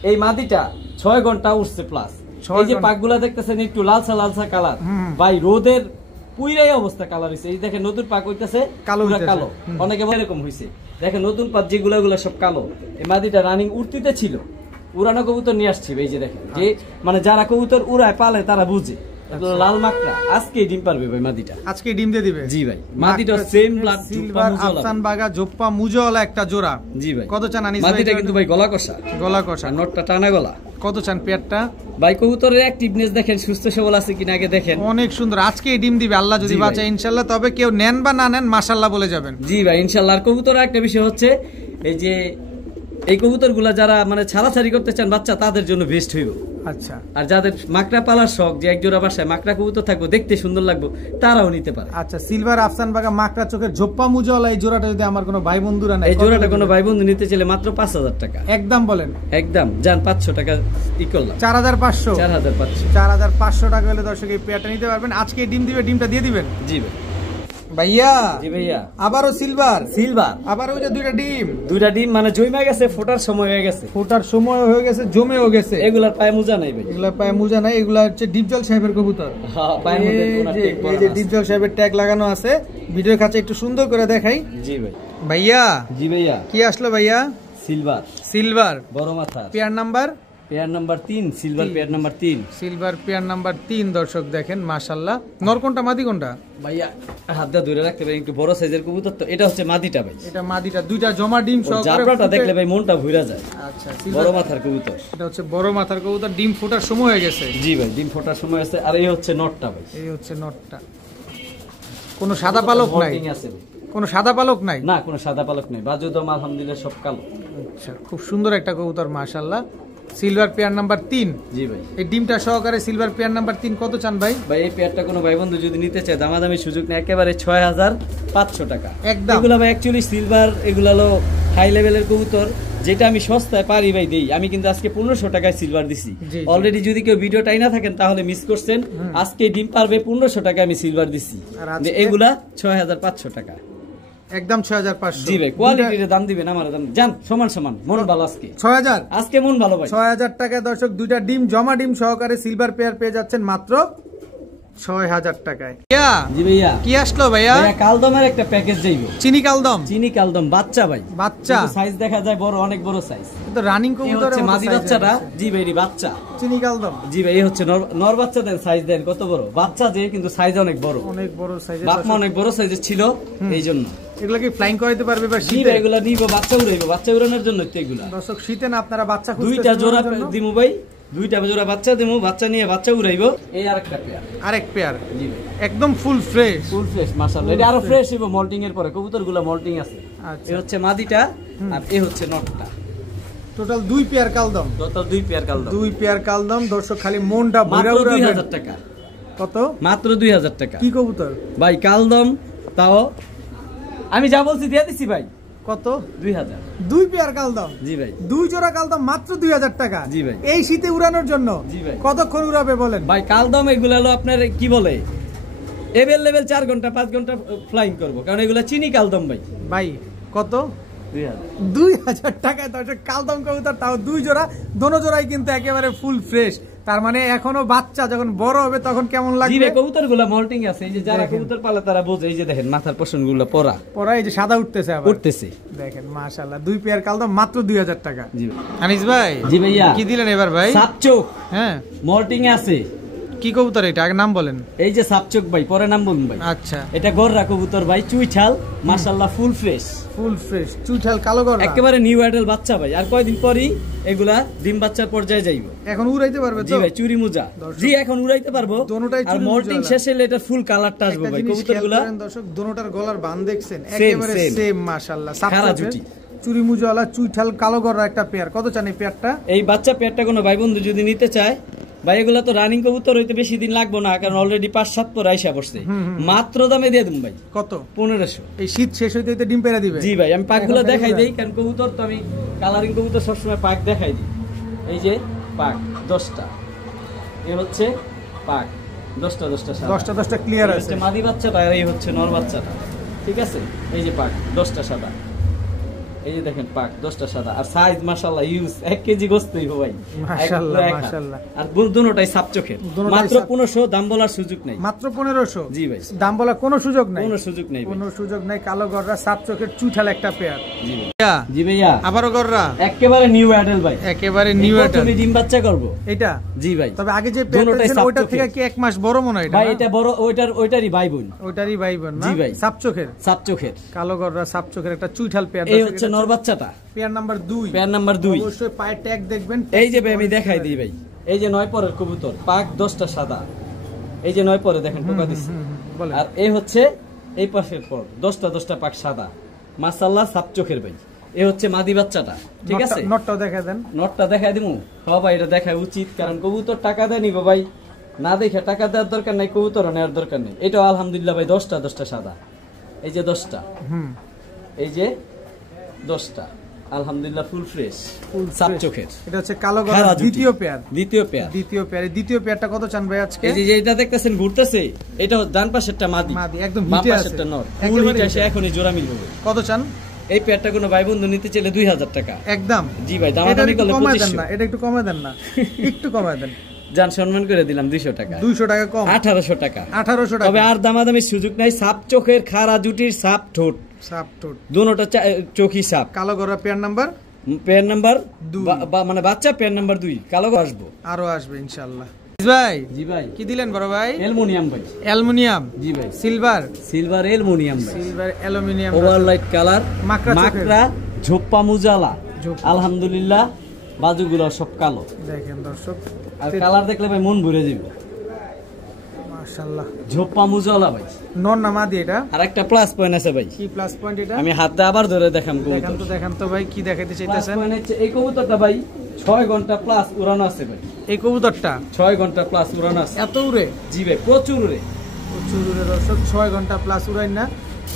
এই মাদিটা 6 ঘন্টা উঠছে প্লাস। এই যে পাকগুলা দেখতেছেন একটু লালসা লালসা কালার ভাই, রোদের পুইরাই অবস্থা কালার হইছে। এই দেখেন নতুন পাক হইতাছে কালো, অনেকে এরকম হইছে। দেখেন নতুন পাক যেগুলা সব কালো। এই মাদিটা রানিং উড়তিতে ছিল, উড়ানো কবুতর নিয়ে আসছি ভাই। যে দেখেন, যে মানে যারা কবুতর উড়ায় পালে তারা বুঝে, লাল মাকড়া আজকে ডিম পারবে ভাই। মাদিটা আজকে ডিম দিয়ে দিবে। জি ভাই, মাদিটা সেম ব্লাড সিলভার আফসান বাগা জোপ্পা মুজাওয়ালা একটা জোড়া। জি ভাই, কত চান আনিস ভাই? মাদিটা কিন্তু ভাই গলা কষা, নটটা টানা গলা। কত চান পেয়ারটা? ভাই কবুতরের অ্যাক্টিভনেস দেখেন, সুস্থ সবল আছে কিনা আগে দেখেন। অনেক সুন্দর, আজকে ডিম দিবে আল্লাহ যদি বাঁচায় ইনশাআল্লাহ। তবে কেউ নেন বা না নেন মাশাআল্লাহ বলে যাবেন। জি ভাই ইনশাআল্লাহ। আর কবুতরের একটা বিষয় হচ্ছে, এই যে এই কবুতরগুলা যারা মানে ছাড়াছাড়ি করতে চান বাচ্চা, তাদের জন্য বেস্ট হইব। আচ্ছা, আর যাদের মাকড়া পালার শখ, যে একজোড়া বাসায় মাকড়া কবুতর থাকবো, দেখতে সুন্দর লাগবে, তারাও নিতে পারে। আচ্ছা, সিলভার আফসান বাগা মাকড়া চোখের ঝোপ্পা মুজাওয়ালা এই জোড়াটা যদি আমার কোনো ভাই বন্ধুরা নেয়, এই জোড়াটা কোনো ভাই বন্ধু নিতে চাইলে মাত্র 5,000 টাকা একদম বলেন। একদম যান 500 টাকা ই করলাম, 4,500 4,500 টাকা হলে দর্শক এই পেয়ারটা নিতে পারবেন। আজকে ডিম দিবে, ডিমটা দিয়ে দিবেন। জি ভাই। ভাইয়া জি ভাইয়া আবারও সিলভার সিলভার আবার ওই যে দুইটা ডিম মানে জমে গেছে, ফোটার সময় হয়ে গেছে, ফোটার সময় হয়ে গেছে, জমেও গেছে। এগুলার পায়ে মোজা নাই ভাই, এগুলা পায়ে মোজা নাই, এগুলা হচ্ছে ডিপজল সাহেবের কবুতর। হ্যাঁ পায়ের মধ্যে কোনো ট্যাগ এই যে ডিপজল সাহেবের ট্যাগ লাগানো আছে। ভিডিওর কাছে একটু সুন্দর করে দেখাই। জি ভাই। ভাইয়া জি ভাইয়া কি আসলো ভাইয়া? সিলভার সিলভার বড় মাথা, pair number 3 silver pair number 3, silver pair number 3। দর্শক দেখেন মাশাআল্লাহ। নর কোনটা মাদি কোনটা? ভাইয়া হাত দিয়ে ধরে রাখতে পারেন, একটু বড় সাইজের কবুতর তো। এটা হচ্ছে মাদিটা ভাই, এটা মাদিটা, দুইটা জমা ডিম সহকারে। জাবরাটা দেখলে ভাই মনটা ভুইরা যায়। আচ্ছা বড় মাথার কবুতর, এটা হচ্ছে বড় মাথার কবুতর, ডিম ফোটার সময় হয়ে গেছে। জি ভাই ডিম ফোটার সময় আছে। আর এই হচ্ছে নটটা ভাই, এই হচ্ছে নটটা। কোনো সাদা পালক নাই? কোনো সাদা পালক নাই? না কোনো সাদা পালক নাই, বাজুদম আলহামদুলিল্লাহ সব কালো। আচ্ছা খুব সুন্দর একটা কবুতর মাশাআল্লাহ। Silver pair number 3। জি ভাই। এই ডিমটা সহকারে সিলভার পেয়ার নাম্বার 3 কত চান ভাই? ভাই এই পেয়ারটা কোনো ভাই বন্ধু যদি নিতে চায় দামাদামি সুযোগ নেই, একেবারে 6500 টাকা একদম। এগুলা ভাই অ্যাকচুয়ালি সিলভার, এগুলা হলো হাই লেভেলের কবুতর, যেটা আমি সস্তায় পারি ভাই দেই। আমি কিন্তু আজকে 1500 টাকায় সিলভার দিছি। অলরেডি যদি কেউ ভিডিওটাই না থাকেন তাহলে মিস করছেন। আজকে ডিম পারবে 1500 টাকায় আমি সিলভার দিছি, এগুলা 6500 টাকা একদম 6500। জি ভাই কোয়ালিটির দাম দিবেন, আমার দাম জান সমান সমান। মন ভালো আজকে 6000, আজকে মন ভালো ভাই। 6000 টাকায় দর্শক দুইটা ডিম জমা ডিম সহকারে সিলভার পেয়ার পেয়ে যাচ্ছেন মাত্র 6000 টাকায়। জি ভাইয়া কি আসলো ভাইয়া? ভাইয়া কালদমের একটা প্যাকেজ যাইবো। চিনি কালদম, চিনি কালদম বাচ্চা ভাই, বাচ্চা সাইজ দেখা যায় বড়, অনেক বড় সাইজ। তো রানিং কবুতর হচ্ছে মাদি বাচ্চাটা। জি ভাই এর বাচ্চা চিনি কালদম। জি ভাই এই হচ্ছে নর বাচ্চা। দেন সাইজ দেন কত বড় বাচ্চা, যে কিন্তু সাইজ অনেক বড়, অনেক বড় সাইজের। বাপমা অনেক বড় সাইজের ছিল, এই জন্য। এগুলা কি ফ্লাইং করাইতে পারবে বা শীতে? এগুলা নিব বাচ্চা উড়াইবো, বাচ্চা উড়ানোর জন্য তো এগুলা। দর্শক শীতে না আপনারা বাচ্চা খুঁজতেছেন? দুইটা জোড়া দিমু ভাই, দুইটা জোড়া বাচ্চা দিমু, বাচ্চা নিয়ে বাচ্চা উড়াইবো। এই আরেকটা পেয়ার, আরেক পেয়ার। জি ভাই একদম ফুল ফ্রেশ, ফুল ফ্রেশ মাশাআল্লাহ। এটা আরো ফ্রেশ হইবো মল্টিং এর পরে, কবুতরগুলো মল্টিং আছে। আচ্ছা এই হচ্ছে মাদিটা আর এই হচ্ছে নটটা। টোটাল 2 পেয়ার কালদম। টোটাল 2 পেয়ার কালদম। 2 পেয়ার কালদম। দর্শক খালি মনটা ভরে মাত্র উড়াবে। 2000 টাকা। কত? মাত্র 2000 টাকা। কি কবুতর ভাই কালদম, তাও আমি যা বলছি দিয়ে দিছি ভাই। কত? 2000। 2 পেয়ার কালদম। জি ভাই 2 জোড়া কালদম মাত্র 2000 টাকা। জি ভাই। এই শীতে উড়ানোর জন্য? জি ভাই। কতক্ষণ উড়াবে বলেন? ভাই কালদম এগুলো হলো আপনার কি বলে এভেলেবেল 4 ঘন্টা 5 ঘন্টা ফ্লাইং করব, কারণ এগুলো চিনি কালদম ভাই। ভাই কত? 2000 টাকায় দর্শক কালদম কবুতর, তাও 2 জোড়া। দোনো জোড়াই কিন্তু একেবারে ফুল ফ্রেশ। তার মানে এখনো বাচ্চা, যখন বড় হবে তখন কেমন লাগবে? জি ভাই কবুতরগুলো মল্টিং আছে। এই যে যারা কবুতর পালে তারা বোঝে। এই যে দেখেন মাথার পশমগুলো পরা পরা, এই যে সাদা উঠতেছে আবার উঠতেছে। দেখেন মাশাআল্লাহ। 2 পেয়ার কালদম মাত্র 2000 টাকা। জি ভাই। আনিস ভাই। জি ভাইয়া। কি দিলেন এবার ভাই? সাপচোক। হ্যাঁ মল্টিং এ আছে। কি কবুতর এটা? আগে নাম বলেন। এই যে সাপচোক ভাই, পরে নাম বলুন ভাই। আচ্ছা এটা গররা কবুতর ভাই, চুইঠাল মাশাআল্লাহ ফুল ফ্রেশ। ফুল ফ্রেশ চুইঠাল কালো গররা, একেবারে নিউ অ্যাডাল্ট বাচ্চা ভাই। আর কয়দিন পরই এগুলা ডিম বাচ্চার পর্যায়ে যাইব। এখন উড়াইতে পারবে তো? জি ভাই চুরি মুজা। জি এখন উড়াইতে পারবো। দোনোটাই আর চুরি মল্টিং মুজা শেষে এটা ফুল কালারটা আসবে ভাই কবুতরগুলা। দর্শক দোনোটার গলার বান দেখছেন একেবারে সেম মাশাআল্লাহ। খারা জুটি চুরি মুজাওয়ালা চুইঠাল কালো গররা একটা পেয়ার। কত চান এই পেয়ারটা? এই বাচ্চা পেয়ারটা কোনো ভাই বন্ধু যদি নিতে চায় ভাই, এগুলা তো রানিং কবুতর হইতে বেশি দিন লাগবে না, কারণ অলরেডি 5-7 পর আইসা পড়ছে। মাত্র দামে দিয়ে দিন ভাই। কত? 1500। এই শীত শেষ হইতে হইতে ডিম পেড়া দিবে। জি ভাই আমি পাকগুলো দেখাই দেই, কারণ কবুতর তো আমি কালারিং কবুতর সবসময় পাক দেখাই দিই। এই যে পাক 10টা, এই হচ্ছে পাক 10টা 10টা ক্লিয়ার আছে। মাদি বাচ্চাটা আর এই হচ্ছে নর বাচ্চাটা, ঠিক আছে? এই যে পাক 10টা সাদা, এই যে দেখেন পাক 10টা সাদা। আর সাইজ মাশাআল্লাহ ইউজ 1 কেজি গোস্তই ভাই মাশাআল্লাহ মাশাআল্লাহ। আর দুটোটাই সাপচোখের। মাত্র 1500, দাম বলার সুযোগ নাই। মাত্র 1500? জি ভাই দাম বলার কোনো সুযোগ নাই। কোনো সুযোগ নাই, কোনো সুযোগ নাই। কালো গররা সাপচোখের চুইঠাল একটা পেয়ার। জি ভাইয়া। জি ভাইয়া আবারও গররা একেবারে নিউ অ্যাডাল্ট ভাই, একেবারে নিউ অ্যাডাল্ট। তুমি ডিম বাচ্চা করব এটা? জি ভাই। তবে আগে যে পেয়ারটা ছিল ওইটা থেকে কি 1 মাস বড় মনে হয় এটা? ভাই এটা বড়, ওইটারই ভাই বোন। ওইটারই ভাই বোন না? জি ভাই সাপচোখের কালো গররা সাপচোখের একটা চুইঠাল পেয়ার। এই হচ্ছে নর বাচ্চাটা, পেয়ার নাম্বার 2। পেয়ার নাম্বার 2 অবশ্যই পায়ের ট্যাগ দেখবেন। এই যে ভাই আমি দেখাই দিই ভাই, এই যে 9 পরের কবুতর, পাক 10টা সাদা। এই যে 9 পরে দেখেন টোকা দিচ্ছে। আর এই হচ্ছে এই পাশের পর 10টা পাক সাদা মাশাআল্লাহ সাপচোখের ভাই। এই হচ্ছে মাদি বাচ্চাটা, ঠিক আছে? নটটাও দেখায় দেন। নটটা দেখাই দিমু। হ্যাঁ ভাই এটা দেখা উচিত, কারণ কবুতর টাকা দেয় নিব ভাই, না দেখে টাকা দেওয়ার দরকার নাই, কবুতর নেওয়ার দরকার নেই। এটাও আলহামদুলিল্লাহ ভাই 10টা সাদা। এই যে 10টা, এই যে 10টা আলহামদুলিল্লাহ ফুল ফ্রেশ ফুল সাপ চোখের। এটা হচ্ছে কালো গলার দ্বিতীয় পেয়ার। দ্বিতীয় পেয়ারটা কত চান ভাই আজকে? এই যে এটা দেখতেছেন ঘুরতেছে, এটা ডান পাশেরটা মাদি, একদম বাম হিটে আছে, পাশেরটা নর। ফুল হিটে আছে, এখনই জোড়া মিলবে। কত চান? এই পেয়ারটা কোনো ভাই বন্ধু নিতে চাইলে 2000 টাকা একদম। জি ভাই, দামাদামি করলে 2500। এটা একটু কমায় দেন না, একটু কমায় দেন। জান সম্মান করে দিলাম 200 টাকা। 200 টাকা কম, 1800 টাকা। 1800 টাকা। তবে আর দামাদামির সুযোগ নাই। সাপ চোখের, খাড়া জুটির, সাপ ঠোঁট, দুটোটা চোখই সাপ। কালো গড়া পেয়ার নাম্বার, পেয়ার নাম্বার মানে বাচ্চা পেয়ার নাম্বার 2 কালো আসবো, আরো আসবে ইনশাআল্লাহ। ভাই জি ভাই, কি দিলেন বড় ভাই? অ্যালুমিনিয়াম ভাই। অ্যালুমিনিয়াম? জি ভাই। সিলভার অ্যালুমিনিয়াম ভাই। সিলভার অ্যালুমিনিয়াম, ওভারলাইট কালার, মাকড়া, ঝোপ্পা মুজালা। আলহামদুলিল্লাহ বাজুগুলো সব কালো। দেখেন দর্শক, আর কালার দেখলে ভাই মন ভরে যাবে। মাশাআল্লাহ, ঝোপ্পা মুজালা ভাই। নর না মাদি এটা? আর একটা প্লাস পয়েন্ট আছে ভাই। কি প্লাস পয়েন্ট এটা? আমি হাতে আবার ধরে দেখাম। দেখান তো ভাই, কি দেখাইতে চাইতেছেন? এই কবুতরটা ভাই 6 ঘন্টা প্লাস উড়ানো আছে ভাই। এই কবুতরটা 6 ঘন্টা প্লাস উড়ানো আছে। এত উড়ে? জি ভাই, প্রচুর উড়ে। দর্শক 6 ঘন্টা প্লাস উড়াই না।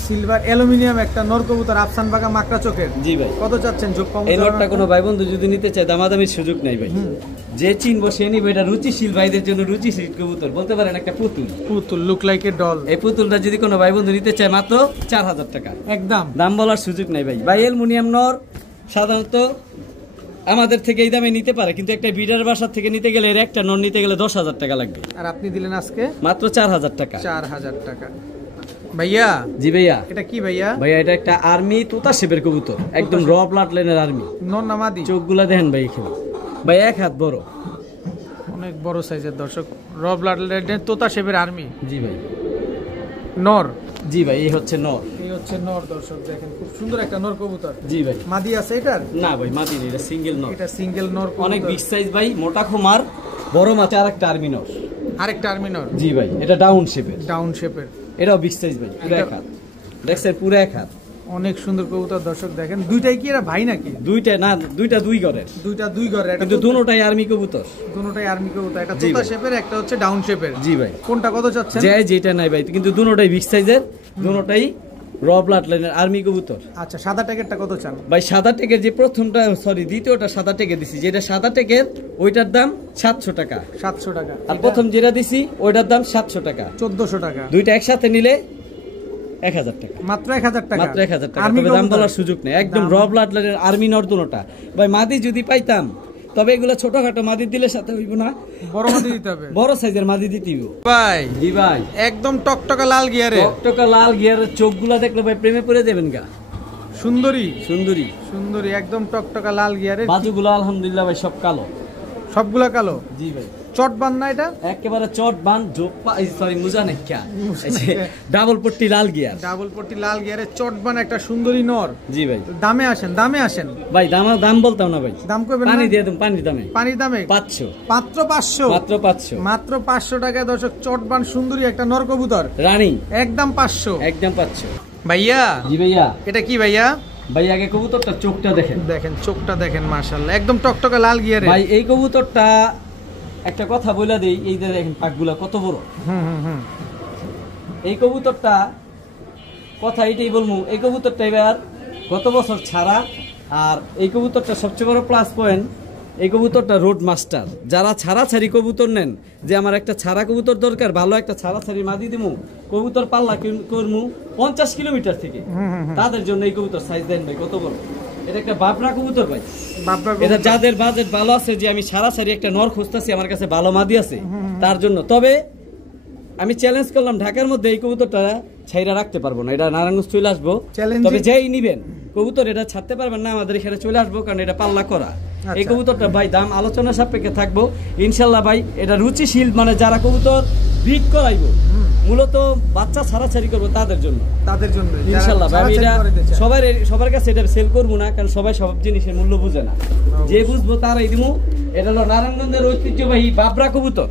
সিলভার অ্যালুমিনিয়াম একটা নর কবুতর, আফসান বাগা মাকড়া চোখের। জি ভাই। কত চাচ্ছেন? এই নরটা কোনো ভাই বন্ধু যদি নিতে চায় দামাদামির সুযোগ নাই ভাই। যে চিনবো সে নিবে। এটা রুচিশীল ভাইদের জন্য রুচিশীল কবুতর বলতে পারেন, একটা পুতুল লুক লাইক এ ডল। এই পুতুলটা যদি কোনো ভাই বন্ধু নিতে চায় মাত্র 4000 টাকা একদম। দাম বলার সুযোগ নাই ভাই। ভাই অ্যালুমিনিয়াম নর সাধারণত আমাদের থেকে এই দামে নিতে পারে, কিন্তু একটা বিডার বাসার থেকে নিতে গেলে এর একটা নর নিতে গেলে 10,000 টাকা লাগবে। আর আপনি দিলেন আজকে মাত্র 4000 টাকা। 4000 টাকা ভাইয়া? জি ভাইয়া। এটা কি ভাইয়া? ভাইয়া এটা একটা আর্মি তোতা শেপের কবুতর, একদম র ব্লাড লাইনের আর্মি। নর না মাদি? চোখগুলা দেখেন ভাই, এখানে ভাই 1 হাত বড়, অনেক বড় সাইজের দর্শক। র ব্লাড লাইনের তোতা শেপের আর্মি। জি ভাই। নর? জি ভাই, এই হচ্ছে নর। দর্শক দেখেন, খুব সুন্দর একটা নর কবুতর। জি ভাই। মাদি আছে এটার? না ভাই, মাদি নেই, এটা সিঙ্গেল নর। এটা সিঙ্গেল নর, অনেক বিগ সাইজ ভাই, মোটা খোমার, বড় মাথা। আরেকটা আর্মি নর। আরেকটা আর্মি নর? জি ভাই, এটা ডাউন শেপের। এটাও বিগ সাইজ ভাই, পুরো 1 হাত। দেখছেন, পুরো 1 হাত। অনেক সুন্দর কবুতর দর্শক দেখেন। দুইটাই কি এরা ভাই নাকি? দুইটা না, দুইটা দুই ঘরের। কিন্তু দুটোটাই আর্মি কবুতর। একটা তোতা শেপের, একটা হচ্ছে ডাউন শেপের। জি ভাই। কোনটা কত চাচ্ছেন? যেটা নাই ভাই, কিন্তু দুটোটাই বিগ সাইজের, দুটোটাই র ব্লাড লাইনের আর্মি কবুতর। আচ্ছা, সাদা টেকেরটা কত চান? ভাই সাদা টেকের যে প্রথমটা, সরি দ্বিতীয়টা সাদা টেকে দিছি, যেটা সাদা টেকের ওইটার দাম 700 টাকা। 700 টাকা। আর প্রথম যেটা দিছি ওইটার দাম 700 টাকা। 1400 টাকা। দুইটা একসাথে নিলে 1000 টাকা। মাত্র 1000 টাকা। মাত্র 1000 টাকা। তবে দাম বলার সুযোগ নেই, একদম র ব্লাড লাইনের আর্মি নর দুটোটা। ভাই মাদি যদি পাইতাম, তবে এগুলো ছোটখাটো মাদি দিলে সাথে হইব না, বড় মাদি দিতে হবে, বড় সাইজের মাদি দিতে হইব ভাই। জি ভাই, একদম টকটকা লাল গিয়ারে, চোখগুলা দেখলে ভাই প্রেমে পড়ে যাবেন গা। সুন্দরী একদম টকটকা লাল গিয়ারে। বাজুগুলো আলহামদুলিল্লাহ ভাই সব কালো, সবগুলা কালো। জি ভাই। চটবান না এটা? একেবারে চটবান, সরি মুজা নাইকা, ডাবল পট্টি লাল গিয়ারে চটবান একটা সুন্দরী নর। জি ভাই। দামে আসেন ভাই। দাম বলতাম না ভাই, দাম কইবেন? পানি দিয়ে দেন। পানির দামে 500। মাত্র 500 টাকায় দর্শক চটবান সুন্দরী একটা নর কবুতর রানী, একদম 500। ভাইয়া? জি ভাইয়া। এটা কি ভাইয়া? ভাই আগে কবুতরটা চোখটা দেখেন মাশাআল্লাহ, একদম টকটকা লাল গিয়ারে। ভাই এই কবুতরটা একটা কথা বলে দেই, এই যে দেখেন পাকগুলা কত বড়। এই কবুতরটা কথা এটাই বলবো, এই কবুতরটা এবার গত বছর ছাড়া। আর এই কবুতরটা সবচেয়ে বড় প্লাস পয়েন্ট, এই কবুতরটা রোড মাস্টার। যারা ছাড়াছাড়ি কবুতর নেন, যে আমার একটা ছাড়া কবুতর দরকার, ভালো একটা ছাড়াছাড়ি মাদি দিমু, কবুতর পাল্লা করমু 50 কিলোমিটার থেকে, তাদের জন্য এই কবুতর সাইজ দেন ভাই কত বড়। এটা একটা বাবরা কবুতর ভাই। এটা যাদের বাজেট ভালো আছে, যে আমি ছাড়াছাড়ি একটা নর খুঁজতেছি, আমার কাছে ভালো মাদি আছে, তার জন্য। তবে আমি চ্যালেঞ্জ করলাম, ঢাকার মধ্যে এই কবুতরটা ছাইরা রাখতে পারবো না, এটা নারায়ণগঞ্জ চলে আসবো। তবে যেই নিবেন কবুতর, এটা ছাড়তে পারবেন না, আমাদের এখানে চলে আসবো, কারণ এটা পাল্লা করা। এই কবুতরটা ভাই দাম আলোচনা সাপেক্ষে থাকবো ইনশাল্লাহ ভাই। এটা রুচিশীল, মানে যারা কবুতর ব্রিড করাইবো, মূলত বাচ্চা ছাড়াছাড়ি করবো তাদের জন্য ইনশাল্লাহ ভাই। আমি এটা সবার কাছে এটা সেল করবো না, কারণ সবাই সব জিনিসের মূল্য বুঝে না, যে বুঝবো তারাই দিবো। এটা হলো নারায়ণগঞ্জের ঐতিহ্যবাহী বাবরা কবুতর।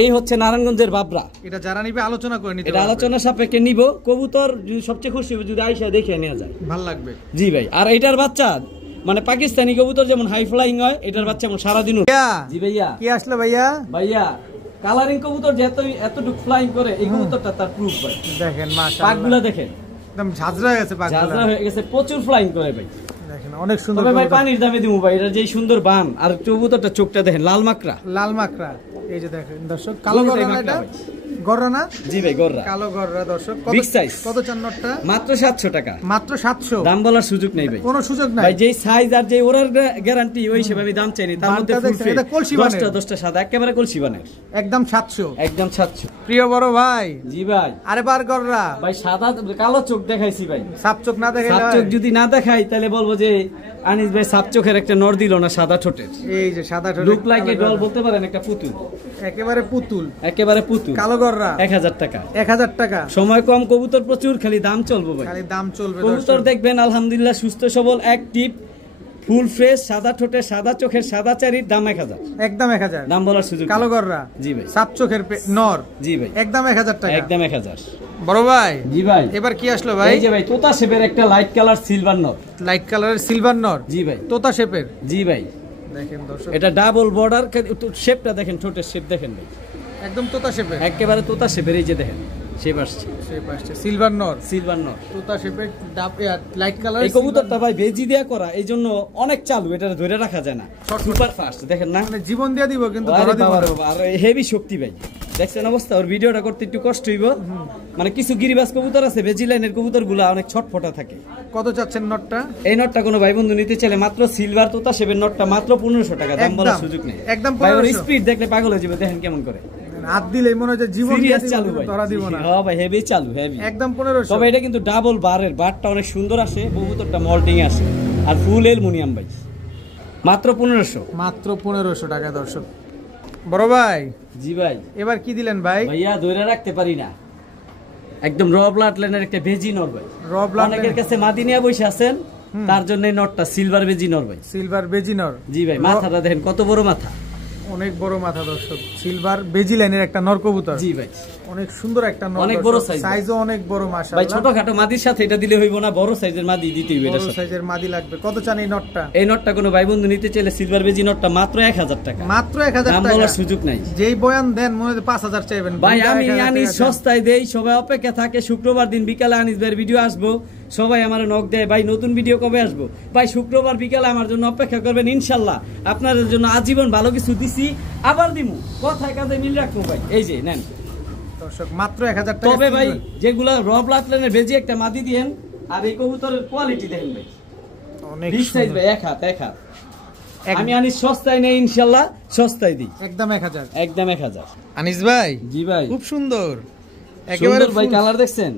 এই হচ্ছে নারায়ণগঞ্জের বাবরা। এটা যারা নিবে আলোচনা করে নিতে, এটা আলোচনা সাপেক্ষে নিব। কবুতর সবচেয়ে খুশি হবে যদি আইসা দেখে নেওয়া যায়, ভালো লাগবে। জি ভাই। আর এটার বাচ্চা মানে পাকিস্তানি কবুতর যেমন হাই ফ্লাইং হয়, এটার বাচ্চা যেমন সারাদিন। জি ভাইয়া। কি আসলে ভাইয়া কালারিং কবুতর যে এতটুকু ফ্লাইং করে, এই কবুতরটা তার প্রুফ ভাই। দেখেন মাশাআল্লাহ, পাকগুলা দেখেন একদম ঝাঁঝরা হয়ে গেছে, প্রচুর ফ্লাইং করে ভাই। দেখেন অনেক সুন্দর তবে ভাই কবুতর। পানির দামে দিমু ভাই, এটা যে সুন্দর বান আর কবুতরটা চোখটা দেখেন লাল মাকড়া। লাল মাকড়া, এই যে দেখেন দর্শক, কালো দুইটাই গররা, মাকড়া এটা ভাই। গররা না? জি ভাই গররা, কালো গররা দর্শক। Big size। কত চান নটটা? মাত্র 700 টাকা, মাত্র 700। দাম বলার সুযোগ নেই ভাই। কোনো সুযোগ নাই ভাই যেই সাইজ আর যেই ওরার গ্যারান্টি ওই হিসেবে আমি দাম চাইনি। তার মধ্যে বানটা ফুল দেখছেন, ফ্রি, এটা কলসি বানের। 10টা সাদা, একেবারে কলসি বানের, একদম 700। একদম 700। প্রিয় বড় ভাই, জি ভাই। আরে বার গররা ভাই সাদা কালো চোখ দেখাইছি ভাই, সাপ চোখ না দেখে সাপ চোখ যদি না দেখাই তাহলে বলবো যে আনিস ভাই সাপ চোখের একটা নর দিল না সাদা ঠোঁটের। এই যে সাদা ঠোঁট, লুক লাইক এ ডল বলতে পারেন, একটা পুতুল, একেবারে পুতুল, একেবারে পুতুল। কালো গররা 1000 টাকা, 1000 টাকা। সময় কম, কবুতর প্রচুর, খালি দাম চলবে ভাই। খালি দাম চলবে কবুতর দর্শক। দেখবেন আলহামদুলিল্লাহ সুস্থ সবল, অ্যাক্টিভ, ফুল ফ্রেশ, সাদা ঠোঁটের, সাদা চোখের, সাদা চারির, দাম 1000, একদম 1000। দাম বলার সুযোগ কালো নেই। গররা জি ভাই, সাপ চোখের নর, জি ভাই, একদম 1000 টাকা। একদম 1000। বড় ভাই, জি ভাই। এবার কি আসলো ভাই? এই যে ভাই তোতা শেপের একটা light colour silver not. Light কালারের সিলভার নর, জি ভাই, তোতা শেপের। জি ভাই। দেখেন দর্শক, এটা ডাবল বর্ডার, শেপটা দেখেন, ঠোঁটের শেপ দেখেন ভাই, একদম তোতা শেপের। একেবারে তোতা শেপের। এই যে দেখেন শেপ আসছে, শেপ আসছে সিলভার নর, সিলভার নট। তোতা শেপের লাইট কালার। এই কবুতরটা ভাই বেজি দেয়া করা, এই জন্য অনেক চালু, এটা ধরে রাখা যায় না, সুপার ফাস্ট। দেখেন না, মানে জীবন দিয়ে দিব কিন্তু আরে ধরা দিব বাবা না। রে বাবা, আর হেভি শক্তি ভাই, দেখছেন অবস্থা। ওর ভিডিওটা করতে একটু কষ্ট হইব, মানে কিছু গিরিবাজ কবুতর আছে, বেজি লাইনের কবুতর গুলা অনেক ছটফটা থাকে। কত চাচ্ছেন নটটা? এই নটটা কোনো ভাই বন্ধু নিতে চাইলে মাত্র সিলভার তোতা শেপের নটটা মাত্র 1500 টাকা, দাম বলার একদম, সুযোগ নেই। একদম ভাই ওর 1500। স্পিড দেখলে পাগল হয়ে যাবে, দেখেন কেমন করে হাত দিলেই মনে হয় যে জীবন দিয়ে সিরিয়াস দিব, চালু কিন্তু ভাই। ধরা দিব না। হ্যাঁ ভাই, হেভি চালু, হেভি। একদম 1500। তবে এটা কিন্তু ডাবল বারের, বারটা অনেক সুন্দর আসে, কবুতরটা মল্টিং আসে, আর ফুল অ্যালুমিনিয়াম ভাই, মাত্র 1500। মাত্র 1500 টাকা দর্শক। বড় ভাই, জি ভাই। এবার কি দিলেন ভাই? ভাইয়া ধরে রাখতে পারি না, একদম র ব্লাড লাইনের একটা বেজি নর ভাই। র ব্লাড অনেকের কাছে মাদিনিয়া বসে আছেন, তার জন্য এই নটটা সিলভার বেজি নর ভাই। সিলভার বেজিনর। জি ভাই, মাথাটা দেখেন কত বড় মাথা, অনেক বড় মাথা দর্শক। সিলভার বেজি লাইনের একটা নর কবুতর। জি ভাই, অনেক সুন্দর একটা নর, অনেক বড় size। সাইজও অনেক বড় ভাই মাশাআল্লাহ। ছোটখাটো মাদির সাথে এটা দিলে হইব না, বড় সাইজের মাদি দিতে হইবে এটার বড় সাথে। সাইজের মাদি লাগবে। কত চান এই নটটা? এই নটটা কোনো ভাই বন্ধু নিতে চাইলে সিলভার বেজি নটটা মাত্র 1000 টাকা, মাত্র 1000 দাম টাকা। বলার সুযোগ নাই। যেই বয়ান দেন মনে হয় 5000 চাইবেন। ভাই দুইটা আমি 1000 আনিস টাকা দেন। সস্তায় দেই, সবাই অপেক্ষা থাকে। শুক্রবার দিন বিকালে আনিস ভাইয়ের ভিডিও আসবো, সবাই আমার নক দেয়, ভাই নতুন ভিডিও কবে আসবো? ভাই শুক্রবার বিকালে আমার জন্য অপেক্ষা করবেন, ইনশাল্লাহ আপনাদের জন্য আজীবন ভালো কিছু দিছি, আবার দিমু, কথায় কাজে মিল রাখবো ভাই। এই যে নেন দর্শক, মাত্র 1000 টাকা। তবে ভাই যেগুলা র ব্লাড লাইনের বেজি একটা মাদি দিয়েন, আর এই কবুতরের কোয়ালিটি দেখেন ভাই, অনেক বিগ সাইজ ভাই, এক হাত। আমি আনিস সস্তায় নেই, ইনশাল্লাহ সস্তায় দিই, একদম 1000। একদম 1000। আনিস ভাই, জি ভাই, খুব সুন্দর একেবারে একেবারে ভাই। কালার দেখছেন,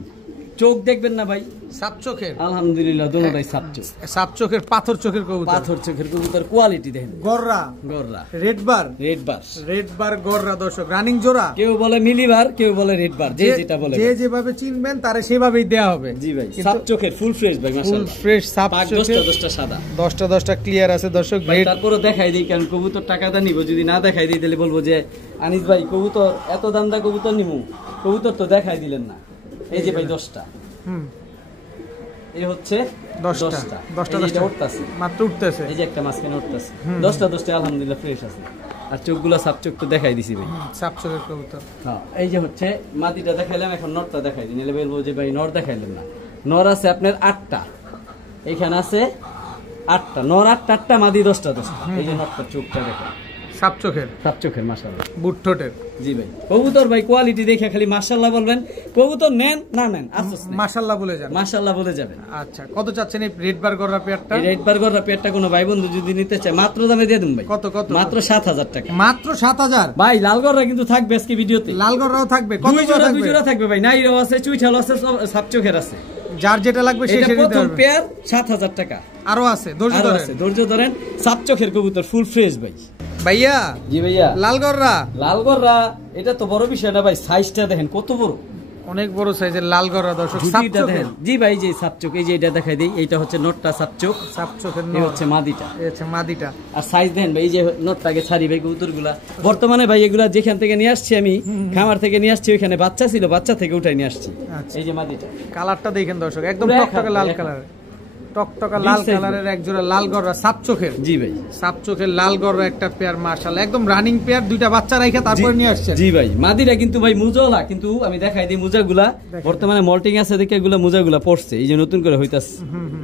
চোখ দেখবেন না ভাই, সাপ চোখের। আলহামদুলিল্লাহ দোনোটাই সাপ চোখ, সাপ চোখের, পাথর চোখের কবুতর। পাথর চোখের কবুতর, কোয়ালিটি দেখেন, গররা, গররা, red bar, red bar. Red bar গররা দর্শক, রানিং জোড়া। কেউ বলে মিলিবার, কেউ বলে রেড বার, যে যেটা বলে যে যেভাবে চিনবেন তারে সেভাবেই দেয়া হবে। জি ভাই, কিন্তু সাপ চোখের ফুল ফ্রেশ ভাই, ফুল মাশাআল্লাহ, ফ্রেশ সাপ পাক চোখের, 10টা সাদা, 10টা ক্লিয়ার আছে দর্শক। ভাই রেড তারপরে দেখাই দিই, কারণ কবুতর টাকাটা নিব, যদি না দেখাই দিই তাহলে বলবো যে আনিস ভাই কবুতর এত দাম দা কবুতর নিমু, কবুতর তো দেখাই দিলেন না। এই যে ভাই 10টা, হুম, এই হচ্ছে 10টা উঠতাছে, মাত্র উঠতেছে। এই যে একটা মাঝখানে উঠতাছে, 10টা আলহামদুলিল্লাহ ফ্রেশ আছে। আর চোখগুলো সাপ চোখ তো দেখাই দিছি ভাই। সাপ চোখের কবুতর। হ্যাঁ, এই যে হচ্ছে মাটিটা দেখাইলাম, এখন নরটা দেখাই দিই, নিলে বলবো যে ভাই নর দেখাইলেন না। নর আছে আপনার 8টা, এখানে আছে 8টা নর, 8টা মাদি 10টা। এই যে নরটার চোখটা দেখেন, সাপ চোখের, সাপ চোখের, মাশাআল্লাহ। বুট ঠোঁটের। জি ভাই, কবুতর ভাই কোয়ালিটি দেখে খালি মাশাআল্লাহ বলবেন, কবুতর নেন না নেন আফসোস নেই, মাশাআল্লাহ বলে যান। মাশাআল্লাহ বলে যাবেন। আচ্ছা, কত চাচ্ছেন এই রেড বার গররা পেয়ারটা? এই রেড বার্গাররা পেটটা কোনো ভাই বন্ধু যদি নিতে চায় মাত্র দামে দিয়ে দিন ভাই। কত কত? মাত্র 7000 টাকা। মাত্র 7000। ভাই লালগড়রা কিন্তু থাকবে আজকে ভিডিওতে, লাল গররাও থাকবে। কত দুই জোড়া থাকবে ভাই, নাইরাও আছে, চুইঠাল আছে, সাপ চোখের আছে। যার যেটা লাগবে সেই এটা সেটা প্রথম দিতে পেয়ার 7000 টাকা। আরো আছে, ধৈর্য আরো ধরেন আছে, ধৈর্য ধরেন। সাপ চোখের কবুতর ফুল ফ্রেশ ভাই। ভাইয়া। জি ভাইয়া, লাল গররা, লালগড়রা এটা তো বড় বিষয় না ভাই, সাইজটা দেখেন কত বড়, অনেক বড় সাইজের লাল গররা দর্শক। সাপ ঝুঁটিটা দেখেন। জি ভাই, যে সাপ চোখ, এই যে এটা দেখাই দেই, এইটা হচ্ছে নটটা সাপ চোখ, সাপ চোখের এই নর, হচ্ছে মাদিটা। এই হচ্ছে মাদিটা। আর সাইজ দেন ভাই, এই যে নটটাকে ছাড়ি ভাই কবুতরগুলা বর্তমানে ভাই এগুলা যেখান থেকে নিয়ে আসছি আমি, খামার থেকে নিয়ে আসছি, ওইখানে বাচ্চা ছিল, বাচ্চা থেকে উঠাই নিয়ে আসছি। আচ্ছা। এই যে মাদিটা, কালারটা দেখেন দর্শক, একদম পুরো এক টকটকা হাত, লাল এক হাত। কালার, টকটকা লাল Big size কালারের এক জোড়া লাল গররা সাপ চোখের। জি ভাই, সাপ চোখের লাল গররা একটা পেয়ার, মাশাআল্লাহ একদম রানিং পেয়ার। দুইটা বাচ্চা রাইখা তারপর নিয়ে আসছে। জি ভাই, মাদিরা কিন্তু ভাই মুজাওয়ালা, কিন্তু আমি দেখাই দিই মুজাগুলা বর্তমানে মল্টিং আছে দেখে এগুলা মুজাগুলা পড়ছে, এই যে নতুন করে হইতাছে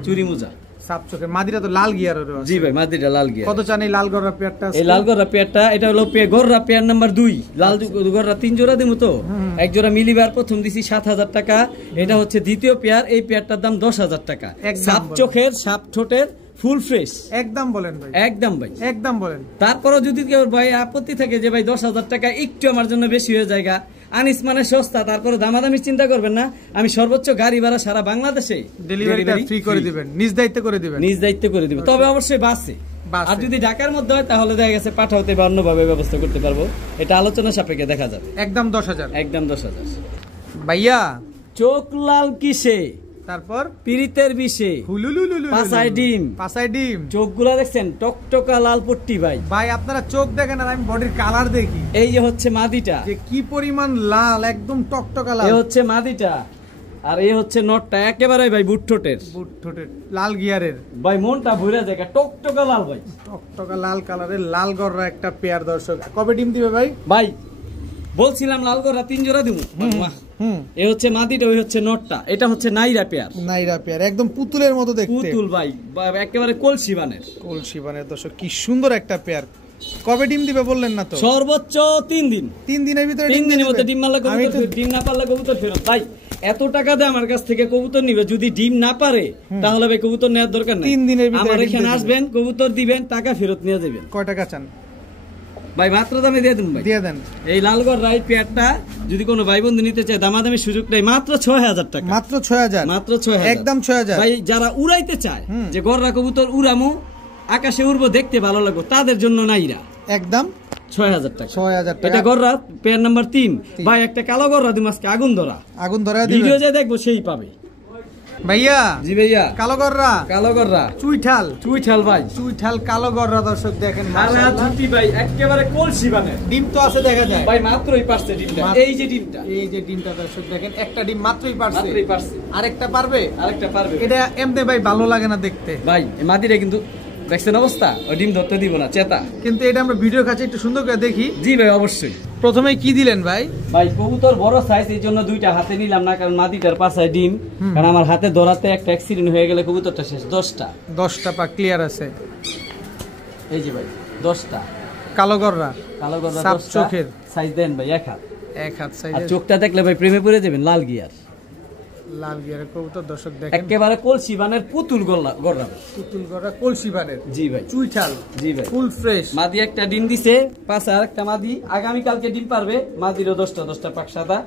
চুরি মুজা। সাপ চোখের মাদিটা তো লাল গিয়ারের আছে। জি ভাই মাদিটা লাল গিয়ার। কত চান এই লাল গররা পেয়ারটা? এই লাল গররা পেয়ারটা এটা হলো গররা পেয়ার নাম্বার 2, লাল গররা 3 জোড়া দিমু তো, এক জোড়া মিলিবার প্রথম দিছি 7000 টাকা, এটা হচ্ছে দ্বিতীয় পেয়ার, এই পেয়ারটার দাম 10000 টাকা। সাপ চোখের সাপ ঠোঁটের ফুল ফ্রেশ। একদম বলেন ভাই, একদম ভাই, একদম বলেন। তারপরে যদি কেউ ভাই আপত্তি থাকে যে ভাই 10000 টাকা একটু আমার জন্য বেশি হয়ে যায়, আনিস মানে সস্তা, তারপরে দামাদামি চিন্তা করবেন না, আমি সর্বোচ্চ গাড়ি ভাড়া সারা বাংলাদেশে ডেলিভারিটা ফ্রি করে দিবেন, নিজ দায়িত্বে করে দিবেন, নিজ দায়িত্বে করে দিবেন, তবে অবশ্যই বাসে। আর যদি ঢাকার মধ্যে হয় তাহলে দেখা গেছে পাঠাতে বা অন্যভাবে ব্যবস্থা করতে পারবো, এটা আলোচনা সাপেক্ষে দেখা যাবে। একদম 10000, একদম 10000। ভাইয়া চোখ লাল কিসে, তারপর পিরিতের বিষে, হুলুলুলুলু পাছায় ডিম, পাছায় ডিম, চোখগুলা দেখছেন টকটকা লাল পট্টি ভাই। ভাই আপনারা চোখ দেখেন আর আমি বডির কালার দেখি, এই যে হচ্ছে মাদিটা, যে কি পরিমাণ লাল, একদম টকটকা লাল। এই হচ্ছে মাদিটা, আর এই হচ্ছে নটটা, একেবারে ভাই বুট ঠোঁটের, বুট ঠোঁটের লাল গিয়ারের ভাই, মনটা ভরে যায়, টকটকা লাল ভাই, টকটকা লাল কালারের লাল গররা একটা পেয়ার। দর্শক কবে ডিম দিবে ভাই? ভাই বলছিলাম লাল গররা 3 জোড়া দিব। এই হচ্ছে মাদিটা, ওই হচ্ছে নটটা, এটা হচ্ছে নাইরা পেয়ার। নাইরা পেয়ার একদম পুতুলের মতো দেখতে, পুতুল ভাই, একেবারে কলসি বানের, কলসি বানের। দর্শক কি সুন্দর একটা পেয়ার। কবে ডিম দিবে বললেন না তো? সর্বোচ্চ 3 দিন। 3 দিনের ভিতরে 3 দিনের মধ্যে ডিম মারলে কবুতর, ডিম না পারলে কবুতর ফেরত। ভাই এত টাকা দিয়ে আমার কাছ থেকে কবুতর নিবে, যদি ডিম না পারে তাহলে ভাই কবুতর নেওয়ার দরকার নাই। 3 দিনের ভিতরে আমার এখানে আসবেন, কবুতর দিবেন, টাকা ফেরত নিয়ে যাবেন। কয় টাকা চান ভাই? মাত্র দামে দিয়ে দেন ভাই, দিয়ে দেন। এই লালগড় রাই পেয়ারটা যদি কোনো ভাই বন্ধু নিতে চায়, দামাদামি সুযোগ নেই, মাত্র 6000 টাকা। মাত্র 6000, মাত্র 6000, একদম 6000। ভাই যারা উড়াইতে চায়, যে গররা কবুতর উড়ামু, আকাশে উড়বো, দেখতে ভালো লাগবে, তাদের জন্য নাইরা একদম 6000 টাকা। 6000 টাকা। এটা গররা পেয়ার নাম্বার 3। ভাই একটা কালো গররা দিম আজকে, আগুন ধরা, আগুন ধরা দিবেন, ভিডিও যে দেখবো সেই পাবে। ভাইয়া জি ভাইয়া, কালো গররা, কালো গররা চুইঠাল, চুইঠাল ভাই, চুইঠাল কালো গররা। দর্শক দেখেন সারা জুটি ভাই, একেবারে কলসি বানের। ডিম তো আছে দেখা যায় ভাই, মাত্রই পারছে ডিমটা, এই যে ডিমটা, এই যে ডিমটা। দর্শক দেখেন একটা ডিম মাত্রই পারছে, মাত্রই পারছে, আরেকটা পারবে, আরেকটা পারবে। এটা এমনি ভাই ভালো লাগে না দেখতে ভাই, এই মাদিরা কিন্তু দেখছেন অবস্থা, ওই ডিম ধরতে দিব না, চেতা। কিন্তু এটা আমরা ভিডিও কাছে একটু সুন্দর করে দেখি। জি ভাই অবশ্যই। প্রথমে কি দিলেন ভাই? ভাই কবুতর বড় সাইজ, এই জন্য 2টা হাতে নিলাম না, কারণ মাদিটার পাশায় ডিম, কারণ আমার হাতে ধরাতে একটা অ্যাক্সিডেন্ট হয়ে গেলে কবুতরটা শেষ। 10টা পা ক্লিয়ার আছে। এই যে ভাই 10টা কালো গররা, কালো গররা, সাপ চোখের। সাইজ দেন ভাই, এক হাত, এক হাত সাইজ। আর চোখটা দেখলে ভাই প্রেমে পড়ে যাবেন, লাল গিয়ার, লাল গিয়ারের কবুতর। দর্শক দেখেন একেবারে কলসি বানের পুতুল গররা, পুতুল গররা কলসি বানের। জি ভাই, চুইঠাল, জি ভাই, ফুল ফ্রেশ। মাদি একটা ডিম দিছে, পাশে আরেকটা মাদি আগামী কালকে ডিম পারবে। মাদিরও 10টা পাক সাদা।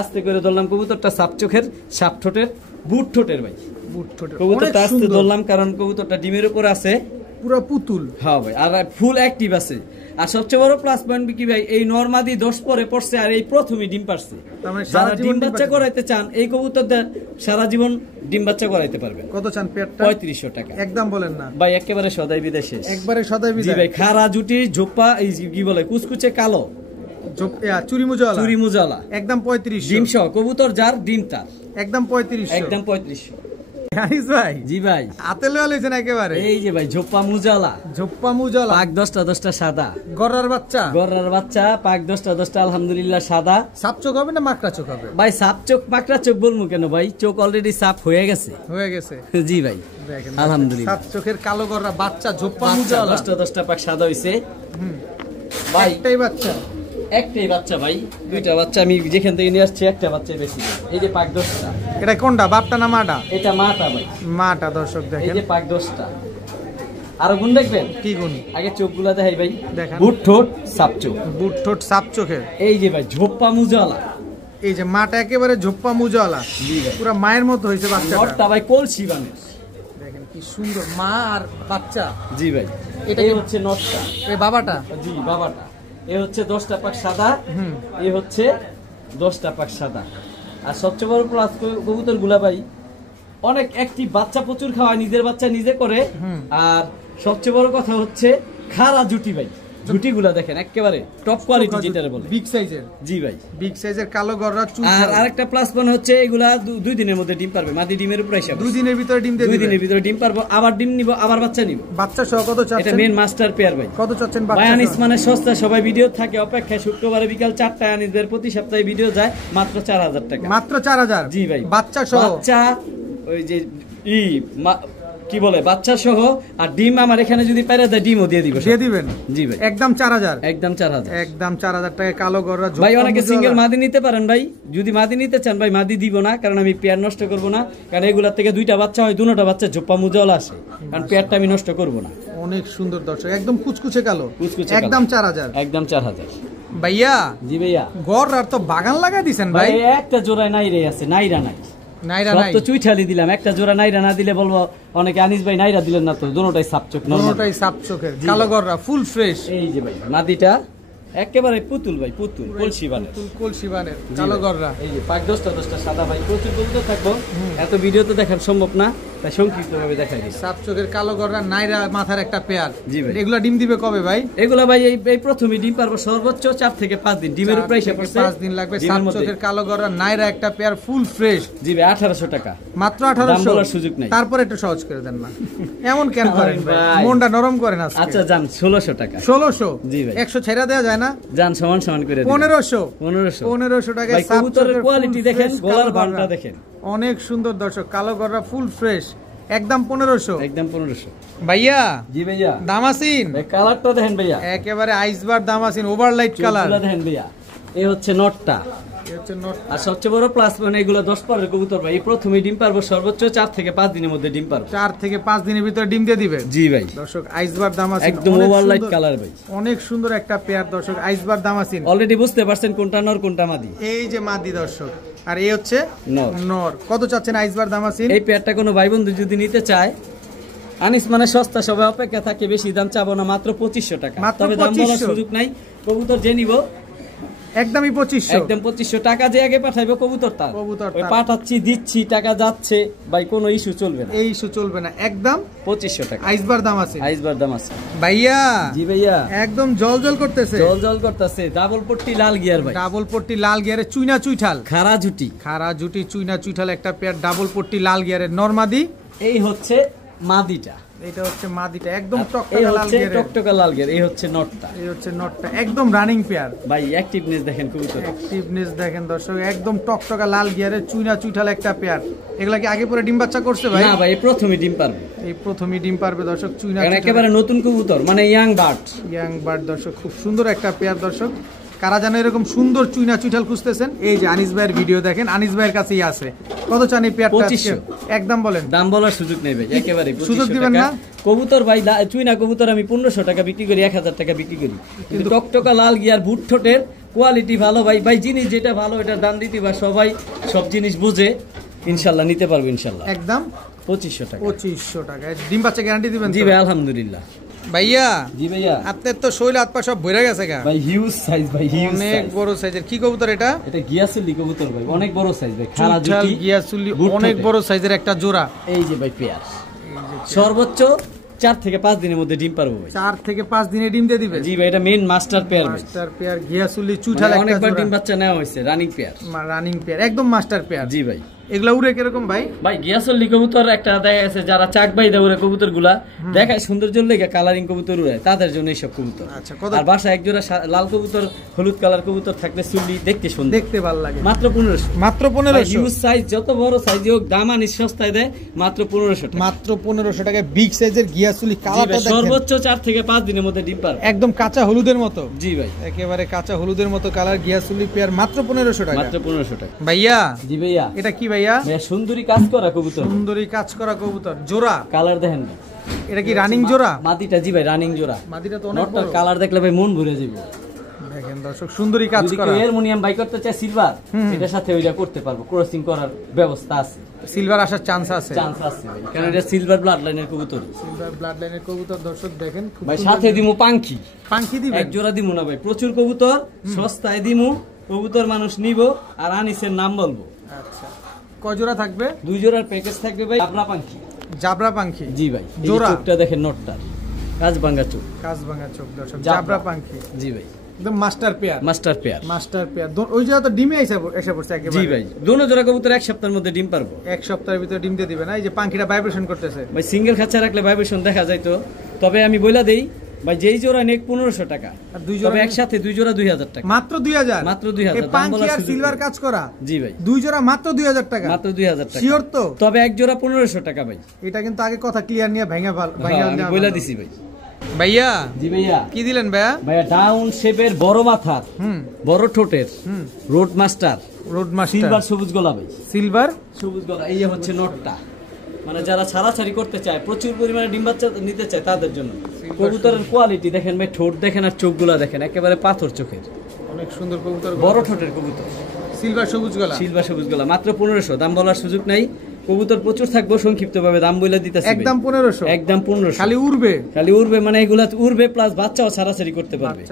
আস্তে করে ধরলাম কবুতরটা, সাপ চোখের, সাপ ঠোঁটের, বুট ঠোঁটের ভাই, বুট ঠোঁটের। কবুতরটা আস্তে ধরলাম, কারণ কবুতরটা ডিমের উপর আছে, পুরো পুতুল। হ্যাঁ ভাই, আর ফুল অ্যাক্টিভ আছে। আর সবচেয়ে বড় প্লাস পয়েন্ট কি ভাই, এই নরমাদি 10 পরে পড়ছে, আর এই প্রথমই ডিম পারছে। যারা ডিম বাচ্চা করাইতে চান, এই কবুতরদের সারা জীবন ডিম বাচ্চা করাইতে পারবেন। কত চান পেয়ারটা? 3500 টাকা। একদম বলেন না ভাই, একেবারে সদাই বিদেশে, একবারে সদাই বিদেশে। জি ভাই, খাড়া জুটি, ঝোপা, এই কি বলে কুচকুচে কালো, চুরি মুজালা, চুরি মুজালা, একদম 3500। ডিম সহ কবুতর যার ডিম তার, একদম 3500। একদম 3500। আনিস ভাই, জি ভাই, হাতে লয়ে লইছেন একেবারে। এই যে ভাই ঝোপা মুজালা, ঝোপা মুজালা, পাক 10টা সাদা, গররার বাচ্চা, গররার বাচ্চা, পাক 10টা আলহামদুলিল্লাহ সাদা। সাপ চোখ হবে না মাকড়া চোখ হবে? ভাই সাপ চোখ মাকড়া চোখ বলবো কেন ভাই, চোখ অলরেডি সাপ হয়ে গেছে, হয়ে গেছে। জি ভাই, দেখেন আলহামদুলিল্লাহ। সাপ চোখের কালো গররা বাচ্চা, ঝোপা মুজালা, 10টা পাক সাদা হইছে ভাই। একটাই বাচ্চা, একটাই বাচ্চা ভাই, 2টা বাচ্চা আমি যেখান থেকে নিয়ে আসছি, একটা বাচ্চা বেশি। এই যে পাক 10টা। এটা কোনটা, বাপটা না মাটা? এটা মাটা ভাই, মাটা। দর্শক এই দেখেন, যে পাক 10টা। আরো গুণ দেখবেন? কি গুণ? আগে চোখগুলা দেখাই ভাই, দেখান। বুট ঠোঁট, সাপ চোখ, বুট ঠোঁট সাপ চোখের। এই যে ভাই ঝোপা মুজালা, এই যে মাটা একেবারে ঝোপা মুজালা, পুরো মায়ের মতো হয়েছে বাচ্চাটা। নটটা ভাই কলসি বানের, দেখেন কি সুন্দর মা আর বাচ্চা। জি ভাই, এটা এই হচ্ছে নটটা, এই বাবাটা। জি বাবাটা। এই হচ্ছে 10টা পাক সাদা, এই হচ্ছে 10টা পাক সাদা। আর সবচেয়ে বড় প্লাস, কবুতর গুলা ভাই অনেক অ্যাক্টিভ, বাচ্চা প্রচুর খাওয়ায়, নিজের বাচ্চা নিজে করে। আর সবচেয়ে বড় কথা হচ্ছে খাড়া জুটি ভাই, জুটিগুলা দেখেন একেবারে টপ কোয়ালিটি, যেটা বলে বিগ সাইজের। জি ভাই, বিগ সাইজের কালো গররা চুল। আর আরেকটা প্লাস পয়েন্ট হচ্ছে, এগুলা 2 দিনের মধ্যে ডিম পারবে, মাদি ডিমের উপর এসে 2 দিনের ভিতরে ডিম দিয়ে 2 দিনের ভিতরে ডিম পারবো, আবার ডিম নিব, আবার বাচ্চা নিব। বাচ্চা সহ কত চাচ্ছেন? এটা মেন মাস্টার পেয়ার ভাই। কত চাচ্ছেন বাচ্চা? ভাই আনিস মানে সস্তা, সবাই ভিডিও থাকে অপেক্ষায়, শুক্রবারে বিকাল 4টায় আনিসদের প্রতি সপ্তাহে ভিডিও যায়, মাত্র 4000 টাকা। মাত্র 4000? জি ভাই, বাচ্চা সহ। বাচ্চা ওই যে কি বলে বাচ্চা সহ আর ডিম আমার এখানে যদি পেরে দেয় ডিমও দিয়ে দিব দিয়ে দিবেন জি ভাই একদম 4000 একদম 4000 একদম 4000 টাকা কালো গররা ভাই অনেকে সিঙ্গেল মাদি নিতে পারেন ভাই যদি মাদি নিতে চান ভাই মাদি দিব না কারণ আমি পেয়ার নষ্ট করব না কারণ এগুলা থেকে দুইটা বাচ্চা হয় দুটোটা বাচ্চা ঝোপা মুজল আসে কারণ পেয়ারটা আমি নষ্ট করব না অনেক সুন্দর দর্শক একদম কুচকুচে কালো কুচকুচে একদম 4000 একদম 4000 ভাইয়া জি ভাইয়া গররার তো বাগান লাগাই দিবেন ভাই একটা জোড়ায় নাইরে আছে নাইরা নাই নাইরা সব নাই তো চুইঠালি দিলাম একটা জোড়া নাইরা না দিলে বলবো অনেকে আনিস ভাই নাইরা দিলেন না তো দুটোটাই সাপচোক দুটোটাই সাপ চোখের কালো গররা ফুল ফ্রেশ এই যে ভাই মাদিটা একেবারে পুতুল ভাই পুতুল কলসি বানের কলসি বানের কালো গররা এই যে পাক 10টা সাদা ভাই প্রচুর কবুতর থাকবো এত ভিডিও তো দেখার সম্ভব না তাই সংক্ষিপ্ত ভাবে দেখাই দিই সাপ চোখের কালো গররা নাইরা মাথার একটা পেয়ার জি ভাই এগুলা ডিম দিবে কবে ভাই এগুলা ভাই এই প্রথমে ডিম পারবো সর্বোচ্চ 4 থেকে 5 দিন ডিমের উপরে এসে পড়ছে 5 দিন লাগবে সাপ চোখের কালো গররা নাইরা একটা পেয়ার ফুল ফ্রেশ জি ভাই 1800 টাকা মাত্র দাম 1800 বলার সুযোগ নাই তারপর একটু সহজ করে দেন না এমন কেন করেন ভাই মনটা নরম করেন আজকে আচ্ছা জান 1600 টাকা 1600 জি ভাই 100 ছেড়া দেওয়া যায় না জান সমান সমান করে দিন 1500 টাকায় ভাই কবুতরের কোয়ালিটি দেখেন গলার বানটা দেখেন অনেক সুন্দর দর্শক কালো গররা ফুল ফ্রেশ একদম 1500 একদম 1500 ভাইয়া জি ভাইয়া দামাসিন ভাই কালারটা দেখেন ভাইয়া একেবারে আইসবার দামাসিন ওভারলাইট কালার চুলগুলো দেখেন ভাইয়া এই হচ্ছে নটটা এই হচ্ছে নট আর সবচেয়ে বড় প্লাস মানে এগুলো 10 পারের কবুতর ভাই এই প্রথমে ডিম পারবো সর্বোচ্চ 4 থেকে 5 দিনের মধ্যে ডিম পারবো 4 থেকে 5 দিনের ভিতরে ডিম দিয়ে দিবে জি ভাই দর্শক আইসবার দামাসিন একদম ওভারলাইট কালার ভাই অনেক সুন্দর একটা পেয়ার দর্শক আইসবার দামাসিন অলরেডি বুঝতে পারছেন কোনটা নর কোনটা মাদি এই যে মাদি দর্শক আর এই হচ্ছে নর নর কত চাচ্ছেন আইসবার দামাসিন এই পেয়ারটা কোনো ভাই বন্ধু যদি নিতে চায় আনিস মানে সস্তা সবাই অপেক্ষা থাকে বেশি দাম চাবো না মাত্র 2500 টাকা মাত্র তবে দাম বলার 2500 সুযোগ নাই কবুতর যে নিব একদমই 2500 একদম 2500 টাকা যে আগে পাঠাইবো কবুতর তার কবুতর ওই তার। পাঠাচ্ছি দিচ্ছি টাকা যাচ্ছে ভাই কোনো ইস্যু চলবে না এই ইস্যু চলবে না একদম 2500 টাকা আইসবার দামাসিন আইসবার দাম আছে ভাইয়া জি ভাইয়া একদম জল জল করতেছে জল জল করতেছে ডাবল পট্টি লাল গিয়ার ভাই ডাবল পট্টি লাল গিয়ারে চুইনা চুইঠাল খাড়া ঝুটি খাড়া জুটি চুইনা চুইঠাল একটা পেয়ার ডাবল পট্টি লাল গিয়ারের নরমাদি এই হচ্ছে মাদিটা এটা হচ্ছে মাদিটা একদম এই টকটকা লাল হচ্ছে গিয়ারের টকটকা লাল গিয়ার এই হচ্ছে নটটা এই হচ্ছে নটটা একদম রানিং পেয়ার ভাই অ্যাক্টিভনেস দেখেন কবুতর অ্যাক্টিভনেস দেখেন দর্শক একদম টকটকা লাল গিয়ারের চুইনা চুইঠাল একটা পেয়ার এগুলা কি আগে পরে ডিম বাচ্চা করছে ভাই না ভাই এই প্রথমে ডিম পারবে এই প্রথমই ডিম পারবে দর্শক চুইনা কারণ একেবারে নতুন কবুতর মানে ইয়াং বার্ড ইয়াং বার্ড দর্শক খুব সুন্দর একটা পেয়ার দর্শক কারা জানো এরকম সুন্দর চুইনা চুইঠাল খুঁজতেছেন এই যে আনিস ভাইয়ের ভিডিও দেখেন আনিস ভাইয়ের কাছেই আছে কত চান এই পেয়ারটা 2500 একদম বলেন দাম বলার সুযোগ নেই ভাই একেবারে সুযোগ দিবেন না? কবুতর ভাই চুইনা কবুতর আমি 1500 টাকা বিক্রি করি 1000 টাকা বিক্রি করি কিন্তু টকটকা লাল গিয়ার বুট ঠোঁটের কোয়ালিটি ভালো ভাই ভাই জিনিস যেটা ভালো এটা দাম দিতে বা সবাই সব জিনিস বুঝে ইনশাআল্লাহ নিতে পারবো ইনশাআল্লাহ একদম 2500 টাকা 2500 টাকা ডিম বাচ্চা গ্যারান্টি দিবেন জি ভাই আলহামদুলিল্লাহ ভাইয়া জি ভাইয়া আপনার তো শৈল হাত পা সব ভরে গেছে গা ভাই হিউজ সাইজ ভাই হিউজ অনেক বড় সাইজের কি কবুতর এটা এটা গিয়াসুলি কবুতর ভাই অনেক বড় সাইজ ভাই খাড়া চুইঠাল জুটি গিয়াসুলি বুট অনেক ঠোঁটে। বড় সাইজের একটা জোড়া এই যে ভাই পেয়ার সর্বোচ্চ 4 থেকে 5 দিনের মধ্যে ডিম পারবো ভাই 4 থেকে 5 দিনে ডিম দিয়ে দিবে জি ভাই এটা মেইন মাস্টার পেয়ার ভাই মাস্টার পেয়ার গিয়াসুলি চুইঠাল একটা অনেকবার ডিম জোড়া বাচ্চা নেওয়া হয়েছে রানিং পেয়ার রানিং পেয়ার একদম মাস্টার পেয়ার জি ভাই এগুলা উড়ে কিরকম ভাই ভাই গিয়াসল্লি কবুতর একটা দেখা গেছে যারা চাক বাই দেওয়া কবুতর গুলা দেখায় সৌন্দর্য লেগে কালারিং কবুতর উড়ায় তাদের জন্য এইসব কবুতর আচ্ছা কত আর বাসা একজোড়া লাল কবুতর হলুদ কালার কবুতর থাকলে চুল্লি দেখতে সুন্দর দেখতে ভালো লাগে মাত্র 1500 মাত্র হিউজ 1500 সাইজ যত বড় সাইজ হোক দাম আনি সস্তায় দেয় মাত্র 1500 টাকা মাত্র 1500 টাকায় বিগ সাইজের গিয়াসুলি জি ভাই, কালারটা দেখেন সর্বোচ্চ 4 থেকে 5 দিনের মধ্যে ডিম পারবে একদম কাঁচা হলুদের মতো জি ভাই একেবারে কাঁচা হলুদের মতো কালার গিয়াসুলি পেয়ার মাত্র 1500 টাকা মাত্র 1500 টাকা ভাইয়া জি ভাইয়া এটা কি ভাইয়া ভাইয়া সুন্দরী কাজ করা কবুতর সুন্দরী কাজ করা কবুতর জোড়া কালার দেখেন না এটা কি রানিং জোড়া মাটিটা জি ভাই রানিং জোড়া মাদিটা তো অনেক নটটার বড় কালার দেখলে ভাই মন ভরে যাবে দেখেন দর্শক সুন্দরী কাজ যদি করা কেউ এরমোনিয়াম বাই করতে চায় সিলভার এটার সাথে ওইটা করতে পারবো ক্রসিং করার ব্যবস্থা আছে সিলভার আসার চান্স আছে চান্স আছে ভাই কারণ এটা সিলভার ব্লাড লাইনের কবুতর সিলভার ব্লাড লাইনের কবুতর দর্শক দেখেন খুব ভাই সুন্দর। সাথে দিমু পাঙ্খি পাঙ্খি দিবেন এক জোড়া দিমু না ভাই প্রচুর কবুতর সস্তায় দিমু কবুতর মানুষ নিব আর আনিসের নাম বলবো আচ্ছা কয় জোড়া থাকবে 2 জোড়ার প্যাকেজ থাকবে ভাই জাবরা পাঙ্খি জাবরা পাঙ্খি জি ভাই এই যে জোড়া? চোখটা দেখেন নটটার কাজ ভাঙা চোখ কাজভাঙা চোখ দর্শক জাবরা। জাবরা পাঙ্খি জি ভাই একদম master pair master pair master pair ওই জায়গা তো ডিমে এসে পড়ছে জি একেবারে ভাই দোনো জোড়া কবুতর এক সপ্তাহের মধ্যে ডিম পারবো এক সপ্তাহের ভিতরে ডিম দিয়ে দিবে না এই যে পাঙ্খিটা ভাইব্রেশন করতেছে ভাই সিঙ্গেল খাঁচা রাখলে ভাইব্রেশন দেখা যায় তো তবে আমি বইলা দেই ভাই যেই জোড়া নেক 1500 টাকা, আর দুই জোড়া একসাথে দুই জোড়া 2000 টাকা, মাত্র 2000, মাত্র 2000। এই পাঙ্কি আর সিলভার কাজ করা, জি ভাই, দুই জোড়া মাত্র 2000 টাকা, মাত্র 2000 টাকা, শিওর তো? তবে এক জোড়া 1500 টাকা ভাই। এটা কিন্তু আগে কথা ক্লিয়ার নিয়ে ভাঙা আমি বলে দিছি ভাই। ভাইয়া জি ভাইয়া, কি দিলেন ভাইয়া? ভাইয়া ডাউন শেপের বড় মাথার, বড় ঠোঁটের রোড মাস্টার, সিলভার সবুজ গলা ভাই, সিলভার সবুজ গলা। এই হচ্ছে নটটা, মানে যারা ছাড়াছাড়ি করতে চায়, প্রচুর পরিমাণে ডিম বাচ্চা নিতে চায় তাদের জন্য। কবুতরের কোয়ালিটি দেখেন ভাই, ঠোঁট দেখেন আর চোখগুলা দেখেন, একেবারে পাথর চোখের, অনেক সুন্দর কবুতর, বড় ঠোঁটের কবুতর, সিলভার সবুজ গলা, সিলভার সবুজ গলা। মাত্র 1500, দাম বলার সুযোগ নাই। কবুতর প্রচুর থাকবো, সংক্ষিপ্ত ভাবে দাম বলে দিতেছি, একদম 1500, একদম 1500। খালি উড়বে, খালি উড়বে, মানে এগুলা উড়বে প্লাস বাচ্চাও ছাড়াছাড়ি করতে পারবে।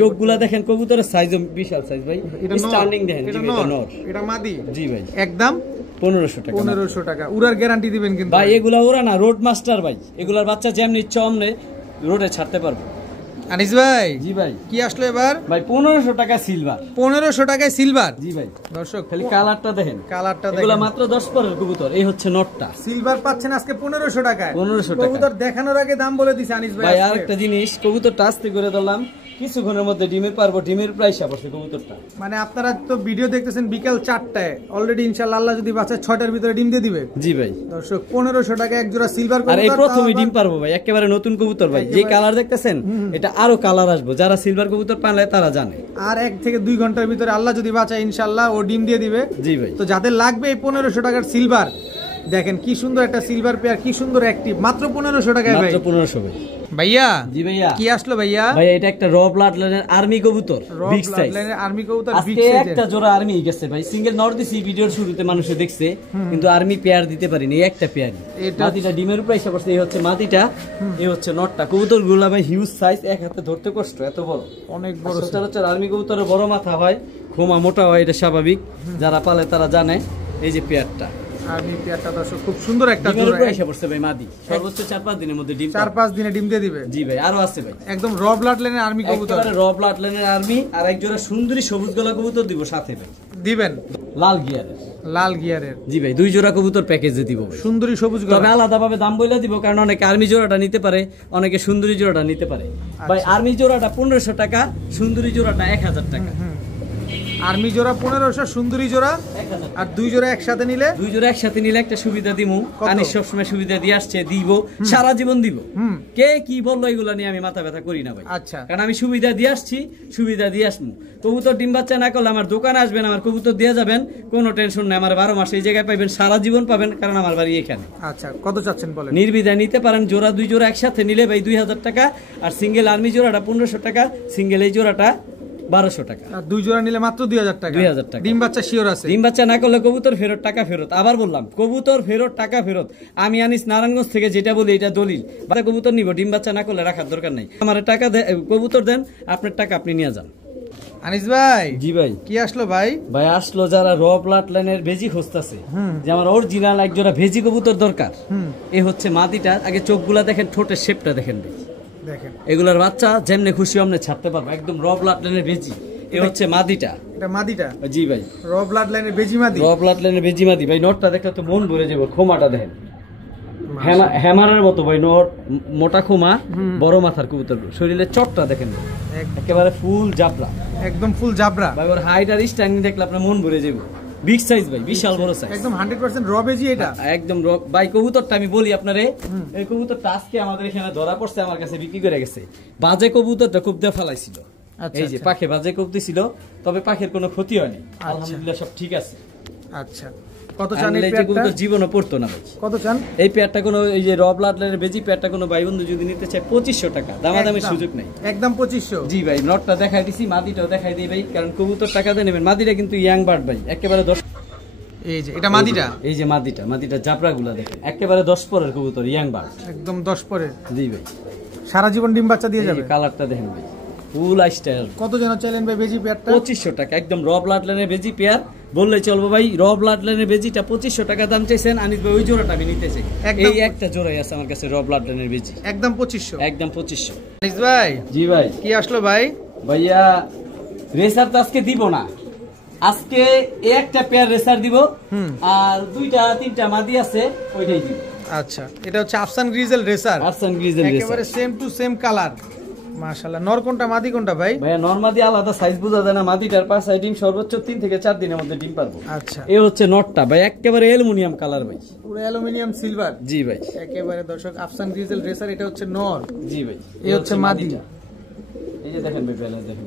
চোখগুলা দেখেন, কবুতরের সাইজও বিশাল সাইজ ভাই, স্ট্যান্ডিং দেখেন। এটা নর, এটা মাদি। জি ভাই, একদম 1500 টাকা। 1500 টাকা। উড়ার গ্যারান্টি দিবেন কিন্তু ভাই? এগুলা ওরা না, রোড মাস্টার ভাই, এগুলার বাচ্চা যেমনি ইচ্ছা অমনে রোডে ছাড়তে পারবো। আনিস ভাই, জি ভাই, কি আসলো এবার? ভাই 1500 টাকা সিলভার, 1500 টাকায় সিলভার। জি ভাই, দর্শক খালি কালারটা দেখেন, কালারটা দেখেন, এগুলা মাত্র 10 পরের কবুতর। এই হচ্ছে নটটা, সিলভার পাচ্ছেন আজকে 1500 টাকায়। 1500 টাকা। কবুতর দেখানোর আগে দাম বলে দিছে আনিস ভাই। ভাই আরেকটা জিনিস, কবুতরটা আস্তে করে ধরলাম, কিছুক্ষণের মধ্যে ডিমে পারবো, ডিমের প্রাইস পড়ছে কবুতরটা। মানে আপনারা তো ভিডিও দেখতেছেন বিকাল 4টায়, অলরেডি ইনশাআল্লাহ আল্লাহ যদি বাচ্চা 6টার ভিতরে ডিম দিয়ে দিবে। জি ভাই, দর্শক 1500 টাকা এক জোড়া সিলভার কবুতর। আর এই প্রথমে ডিম পারবো ভাই, একেবারে নতুন কবুতর ভাই। যে কালার দেখতেছেন, এটা আরো কালার আসবো, যারা সিলভার কবুতর পালে তারা জানে। আর 1 থেকে 2 ঘন্টার ভিতরে আল্লাহ যদি বাঁচায় ইনশাআল্লাহ ও ডিম দিয়ে দিবে। জি ভাই, তো যাদের লাগবে এই 1500 টাকার সিলভার, দেখেন কি সুন্দর একটা সিলভার পেয়ার, কি সুন্দর অ্যাক্টিভ, মাত্র 1500 টাকায় ভাই। মাত্র 1500 ভাই। ভাইয়া, জি ভাইয়া, কি আসলো ভাইয়া? ভাই এটা একটা র ব্লাড লাইনের আর্মি কবুতর, বিগ সাইজ আর্মি কবুতর, বিগ আজকে সাইজ। একটা জোড়া আর্মি গেছে ভাই, সিঙ্গেল নট দিছি ভিডিওর শুরুতে, মানুষে দেখছে, কিন্তু আর্মি পেয়ার দিতে পারিনি, এই একটা পেয়ারই। মাটিটা ডিমের উপর এসে পড়ছে, এই হচ্ছে মাটিটা, এই হচ্ছে নটটা। কবুতরগুলা ভাই হিউজ সাইজ, এক হাতে ধরতে কষ্ট, এত বড়, অনেক বড়। সচরাচর আর্মি কবুতরের বড় মাথা হয়, খোমা মোটা হয়, এটা স্বাভাবিক, যারা পালে তারা জানে। এই যে পেয়ারটা, আর্মি পেয়ারটা দর্শক খুব সুন্দর একটা ডিমের জোড়া, উপর এসে পড়ছে ভাই, মাদি সর্বোচ্চ 4-5 দিনের মধ্যে ডিম, 4-5 দিনে ডিম দিয়ে দিবে। জি ভাই, আরো আছে ভাই, একদম র ব্লাড লাইনের আর্মি কবুতর, একেবারে র ব্লাড লাইনের আর্মি। আর এক জোড়া সুন্দরী সবুজ গলা কবুতর দিব সাথে ভাই, দিবেন লাল গিয়ারের, লাল গিয়ারের। জি ভাই, 2 জোড়া কবুতর প্যাকেজে দিব, সুন্দরী সবুজ গলা। তবে আলাদাভাবে দাম বলে দিব, কারণ অনেকে আর্মি জোড়াটা নিতে পারে, অনেকে সুন্দরী জোড়াটা নিতে পারে। ভাই আর্মি জোড়াটা 1500 টাকা, সুন্দরী জোড়াটা 1000 টাকা। আর্মি জোড়া 1500, সুন্দরী জোড়া 1000। আর 2 জোড়া একসাথে নিলে, 2 জোড়া একসাথে নিলে একটা সুবিধা দিমু, আমি সবসময় সুবিধা দিয়ে আসছে, দিব সারা জীবন দিব। কে কি বললো এগুলা নিয়ে আমি মাথা ব্যথা করি না ভাই, আচ্ছা, কারণ আমি সুবিধা দিয়ে আসছি, সুবিধা দিয়ে আসবো। কবুতর ডিম বাচ্চা না করলে আমার দোকানে আসবেন, আমার কবুতর দিয়ে যাবেন, কোনো টেনশন নেই, আমার 12 মাস এই জায়গায় পাইবেন, সারা জীবন পাবেন, কারণ আমার বাড়ি এখানে। আচ্ছা, কত চাচ্ছেন বলেন? নির্বিধায় নিতে পারেন, জোড়া 2 জোড়া একসাথে নিলে ভাই 2000 টাকা, আর সিঙ্গেল আর্মি জোড়াটা 1500 টাকা, সিঙ্গেল এই জোড়াটা 1200 টাকা। আর 2 জোড়া নিলে মাত্র 2000 টাকা। 2000 টাকা। ডিম বাচ্চা শিওর আছে? ডিম বাচ্চা না করলে কবুতর ফেরত, টাকা ফেরত। আবার বললাম, কবুতর ফেরত, টাকা ফেরত। আমি আনিস নারায়ণগঞ্জ থেকে যেটা বলি এটা দলিল। বাচ্চা কবুতর নিব, ডিম বাচ্চা না করলে রাখার দরকার নাই। আমার টাকা কবুতর দেন, আপনার টাকা আপনি নিয়ে যান। আনিস ভাই, জি ভাই, কি আসলো ভাই? ভাই আসলো যারা র ব্লাড লাইনের ভেজি খুঁজতেছে, যে আমার অরিজিনাল এক জোড়া ভেজি কবুতর দরকার। এ হচ্ছে মাদিটা, আগে চোখগুলা দেখেন, ঠোঁটের শেপটা দেখেন ভাই, দেখেন এগুলার বাচ্চা যেমনে খুশি অমনে ছাড়তে পারবো, একদম র ব্লাড লাইনের ভেজি। এ হচ্ছে মাদিটা, এটা মাদিটা? জি ভাই, র ব্লাড লাইনের বেজি মাদি, র ব্লাড লাইনের ভেজি মাদি ভাই। নটটা দেখলে তো মন ভরে যাবে, খোমাটা দেখেন, হ্যামারের মতো ভাই, নট মোটা খোমা, বড় মাথার কবুতর, শরীরের চটটা দেখেন একেবারে ফুল জাবরা, একদম ফুল জাবরা ভাই। ওর হাইট আর স্ট্যান্ডিং দেখলে আপনার মন ভরে যাবে, বিগ সাইজ ভাই, বিশাল বড় সাইজ, একদম 100% র বেজি এটা, একদম ভাই। কবুতরটা আমি বলি আপনারে, এই কবুতরটা আজকে আমাদের এখানে ধরা পড়ছে, আমার কাছে বিক্রি করে গেছে। বাজে কবুতরটা খুব দিয়ে ফেলাইছিল, এই যে পাখে বাজে কবুতর ছিল, তবে পাখির কোনো ক্ষতি হয়নি, আলহামদুলিল্লাহ সব ঠিক আছে। আচ্ছা, কত চান এই পেয়ারটা? কবুতর জীবনও পড়তো না ভাই। কত চান এই পেয়ারটা? কোনো এই যে র ব্লাড লাইনের বেজি পেয়ারটা কোনো ভাই বন্ধু যদি নিতে চায় 2500 টাকা, দামাদামির সুযোগ নাই, একদম 2500। জি ভাই, নটটা দেখাই দিছি, মাদিটাও দেখাই দিই ভাই, কারণ কবুতর টাকা দিয়ে নেবেন। মাদিটা কিন্তু ইয়াং বার্ড ভাই, একেবারে 10। এই যে এটা মাদিটা, এই যে মাদিটা জাবরাগুলা দেখেন, একেবারে 10 পরের কবুতর, ইয়াং বার্ড, একদম 10 পরে। জি ভাই, সারা জীবন ডিম বাচ্চা দিয়ে যাবে। কালারটা দেখেন ভাই, ফুল আইস্টাইল। কত যেন চাইলেন ভাই বেজি পেয়ারটা? 2500 টাকা, একদম র ব্লাড লাইনের বেজি পেয়ার বললে চলবো ভাই। র ব্লাড লাইনের বেজিটা 2500 টাকা দাম চাইছেন, আনিস ভাই ওই জোড়াটা আমি নিতে চাই। এই একটা জোড়াই আছে আমার কাছে র ব্লাড লাইনের বেজি, একদম 2500, একদম 2500। আনিস ভাই, জি ভাই, কি আসলো ভাই? ভাইয়া রেসার তো আজকে দিব না, আজকে একটা পেয়ার রেসার দিব, আর 2-3টা মাদি আছে, ওইটাই দিব। আচ্ছা, এটা হচ্ছে আফসান গ্রিজেল রেসার, আফসান গ্রিজেল রেসার, একেবারে সেম টু সেম কালার, মাশাআল্লাহ। নর কোনটা মাদি কোনটা ভাই? ভাইয়া নর মাদি আলাদা সাইজ বোঝা যায় না, মাদিটার পাঁচটা ডিম সর্বোচ্চ 3 থেকে 4 দিনের মধ্যে ডিম পারবো। আচ্ছা, এই হচ্ছে নটটা ভাই, একেবারে অ্যালুমিনিয়াম কালার ভাই, পুরো অ্যালুমিনিয়াম সিলভার। জি ভাই, একেবারে দর্শক আফসান গ্রিজেল রেসার, এটা হচ্ছে নর। জি ভাই, এই হচ্ছে মাদি। এই যে দেখেন ভাই ব্যালেন্স দেখেন,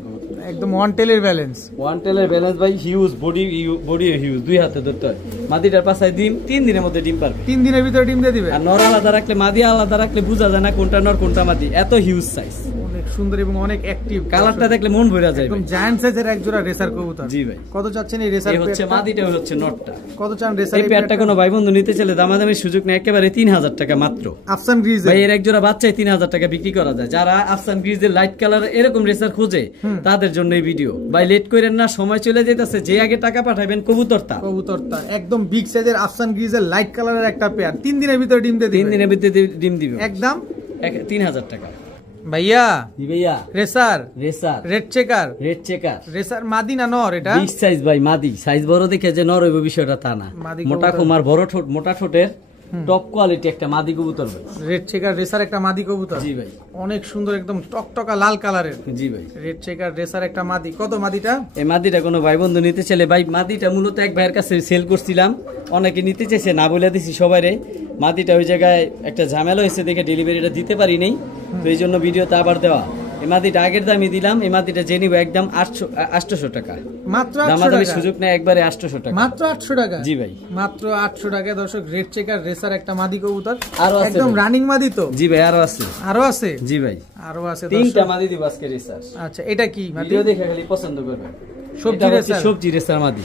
একদম ওয়ান টেলের ব্যালেন্স, ওয়ান টেলের ব্যালেন্স ভাই, হিউজ বডি, বডি হিউজ, দুই হাতে ধরতে হয়। মাদিটার পাশায় ডিম 3 দিনের মধ্যে ডিম পারবে, 3 দিনের ভিতরে ডিম দিয়ে দিবে। আর নর আলাদা রাখলে মাদি আলাদা রাখলে বোঝা যায় না কোনটা নর কোনটা মাদি, এত হিউজ সাইজ, অনেক সুন্দর এবং অনেক অ্যাক্টিভ। কালারটা দেখলে মন ভরে যায়, একদম জায়ান্ট সাইজের এক জোড়া রেসার কবুতর। জি ভাই, কত চাচ্ছেন এই রেসার? এই হচ্ছে মাদিটা, হচ্ছে নটটা। কত চান রেসার? এই পেয়ারটা কোনো ভাই বন্ধু নিতে চলে দামাদামির সুযোগ নেই, একেবারে 3000 টাকা মাত্র। আফসান গ্রিজেল ভাই এর এক জোড়া বাচ্চাই 3000 টাকা বিক্রি করা যায়। যারা আফসান গ্রিজের লাইট কালার এরকম রেসার খোঁজে তাদের জন্য এই ভিডিও। ভাই লেট করেন না, সময় চলে যাইতেছে, যে আগে টাকা পাঠাবেন কবুতরটা একদম বিগ সাইজের আফসান গ্রিজেল লাইট কালারের একটা পেয়ার 3 দিনের ভিতরে ডিম দিয়ে দিবে। 3 দিনের ভিতরে ডিম দিবে, একদম 3000 টাকা। ভাইয়া জি ভাইয়া, রেসার রেড চেকার রেসার মাদি না নর? এটা বিগ সাইজ ভাই, মাদি সাইজ বড় দেখে যে নর হইব বিষয়টা তা না, মোটা কুমার বড় ঠোঁট, মোটা ঠোঁটের টপ কোয়ালিটি একটা মাদি কবুতর ভাই। রেড চেকার রেসার একটা মাদি কবুতর। জি ভাই, অনেক সুন্দর, একদম টকটকা লাল কালারের। জি ভাই, রেড চেকার রেসার একটা মাদি। কত মাদিটা? এই মাদিটা কোনো ভাই বন্ধু নিতে চাইলে, ভাই মাদিটা মূলত এক ভাইয়ের কাছে সেল করছিলাম, অনেকে নিতে চাইছে, না বলে দিছি সবাইরে। মাদিটা ওই জায়গায় একটা ঝামেলা হয়েছে দেখে ডেলিভারিটা দিতে পারি নাই, তো এই জন্য ভিডিওতে আবার দেওয়া। এই মাদিটা আগের দামই দিলাম, এই মাদিটা যে নিব একদম 800 টাকা মাত্র। দামাদামি সুযোগ নেই, একবারে 800 টাকা মাত্র 800 টাকা। জি ভাই, মাত্র 800 টাকা দর্শক। রেড চেকার রেসার একটা মাদি কবুতর, আরো আছে একদম রানিং মাদি তো? জি ভাই, আরো আছে। জি ভাই, আরো আছে 3টা মাদি দিব আজকে রেসার। আচ্ছা, এটা কি মাদি? ভিডিও দেখে খালি পছন্দ করবেন। সবজি রেসার মাদি,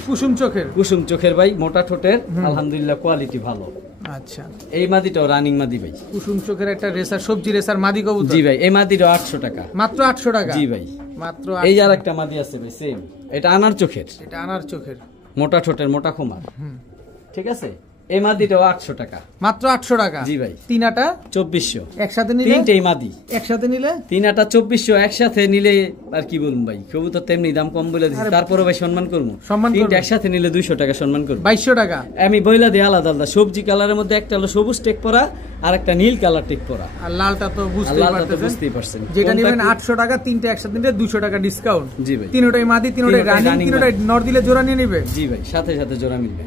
কুসুম চোখের ভাই, মোটা ঠোঁটের, আলহামদুলিল্লাহ কোয়ালিটি ভালো। আচ্ছা, এই মাদিটাও রানিং মাদি ভাই, কুসুম চোখের একটা রেসার, সবজি রেসার মাদি কবুতর। জি ভাই, এই মাদিটাও 800 টাকা মাত্র। 800 টাকা। জি ভাই, মাত্র। এই আর একটা মাদি আছে ভাই সেম, এটা আনার চোখের, মোটা ঠোঁটের, মোটা খুমার, ঠিক আছে। এই মাদিটাও 800 টাকা মাত্র। 800 টাকা। জি ভাই, তিনাটা 2400 একসাথে নিলে। তিনটেই মাদি একসাথে নিলে তিনাটা 2400, একসাথে নিলে আর কি বলুন ভাই, কবুতর তেমনি দাম কম বলে দিচ্ছি, তারপরে ভাই সম্মান করবো। তিনটা একসাথে নিলে 200 টাকা সম্মান করবো। 2200 টাকা আমি বইলা দিই আলাদা আলাদা। সবজি কালারের মধ্যে একটা হলো সবুজ টেক পরা, আর একটা নীল কালার টেক পরা, আর লালটা তো বুঝতেই পারছেন। যেটা নেবেন 800 টাকা, তিনটা একসাথে নিলে 200 টাকা ডিসকাউন্ট। জি ভাই, তিনটাই মাদি, তিনটাই রানিং, তিনটাই নর দিলে জোড়া নিয়ে নেবে। জি ভাই, সাথে সাথে জোড়া মিলবে।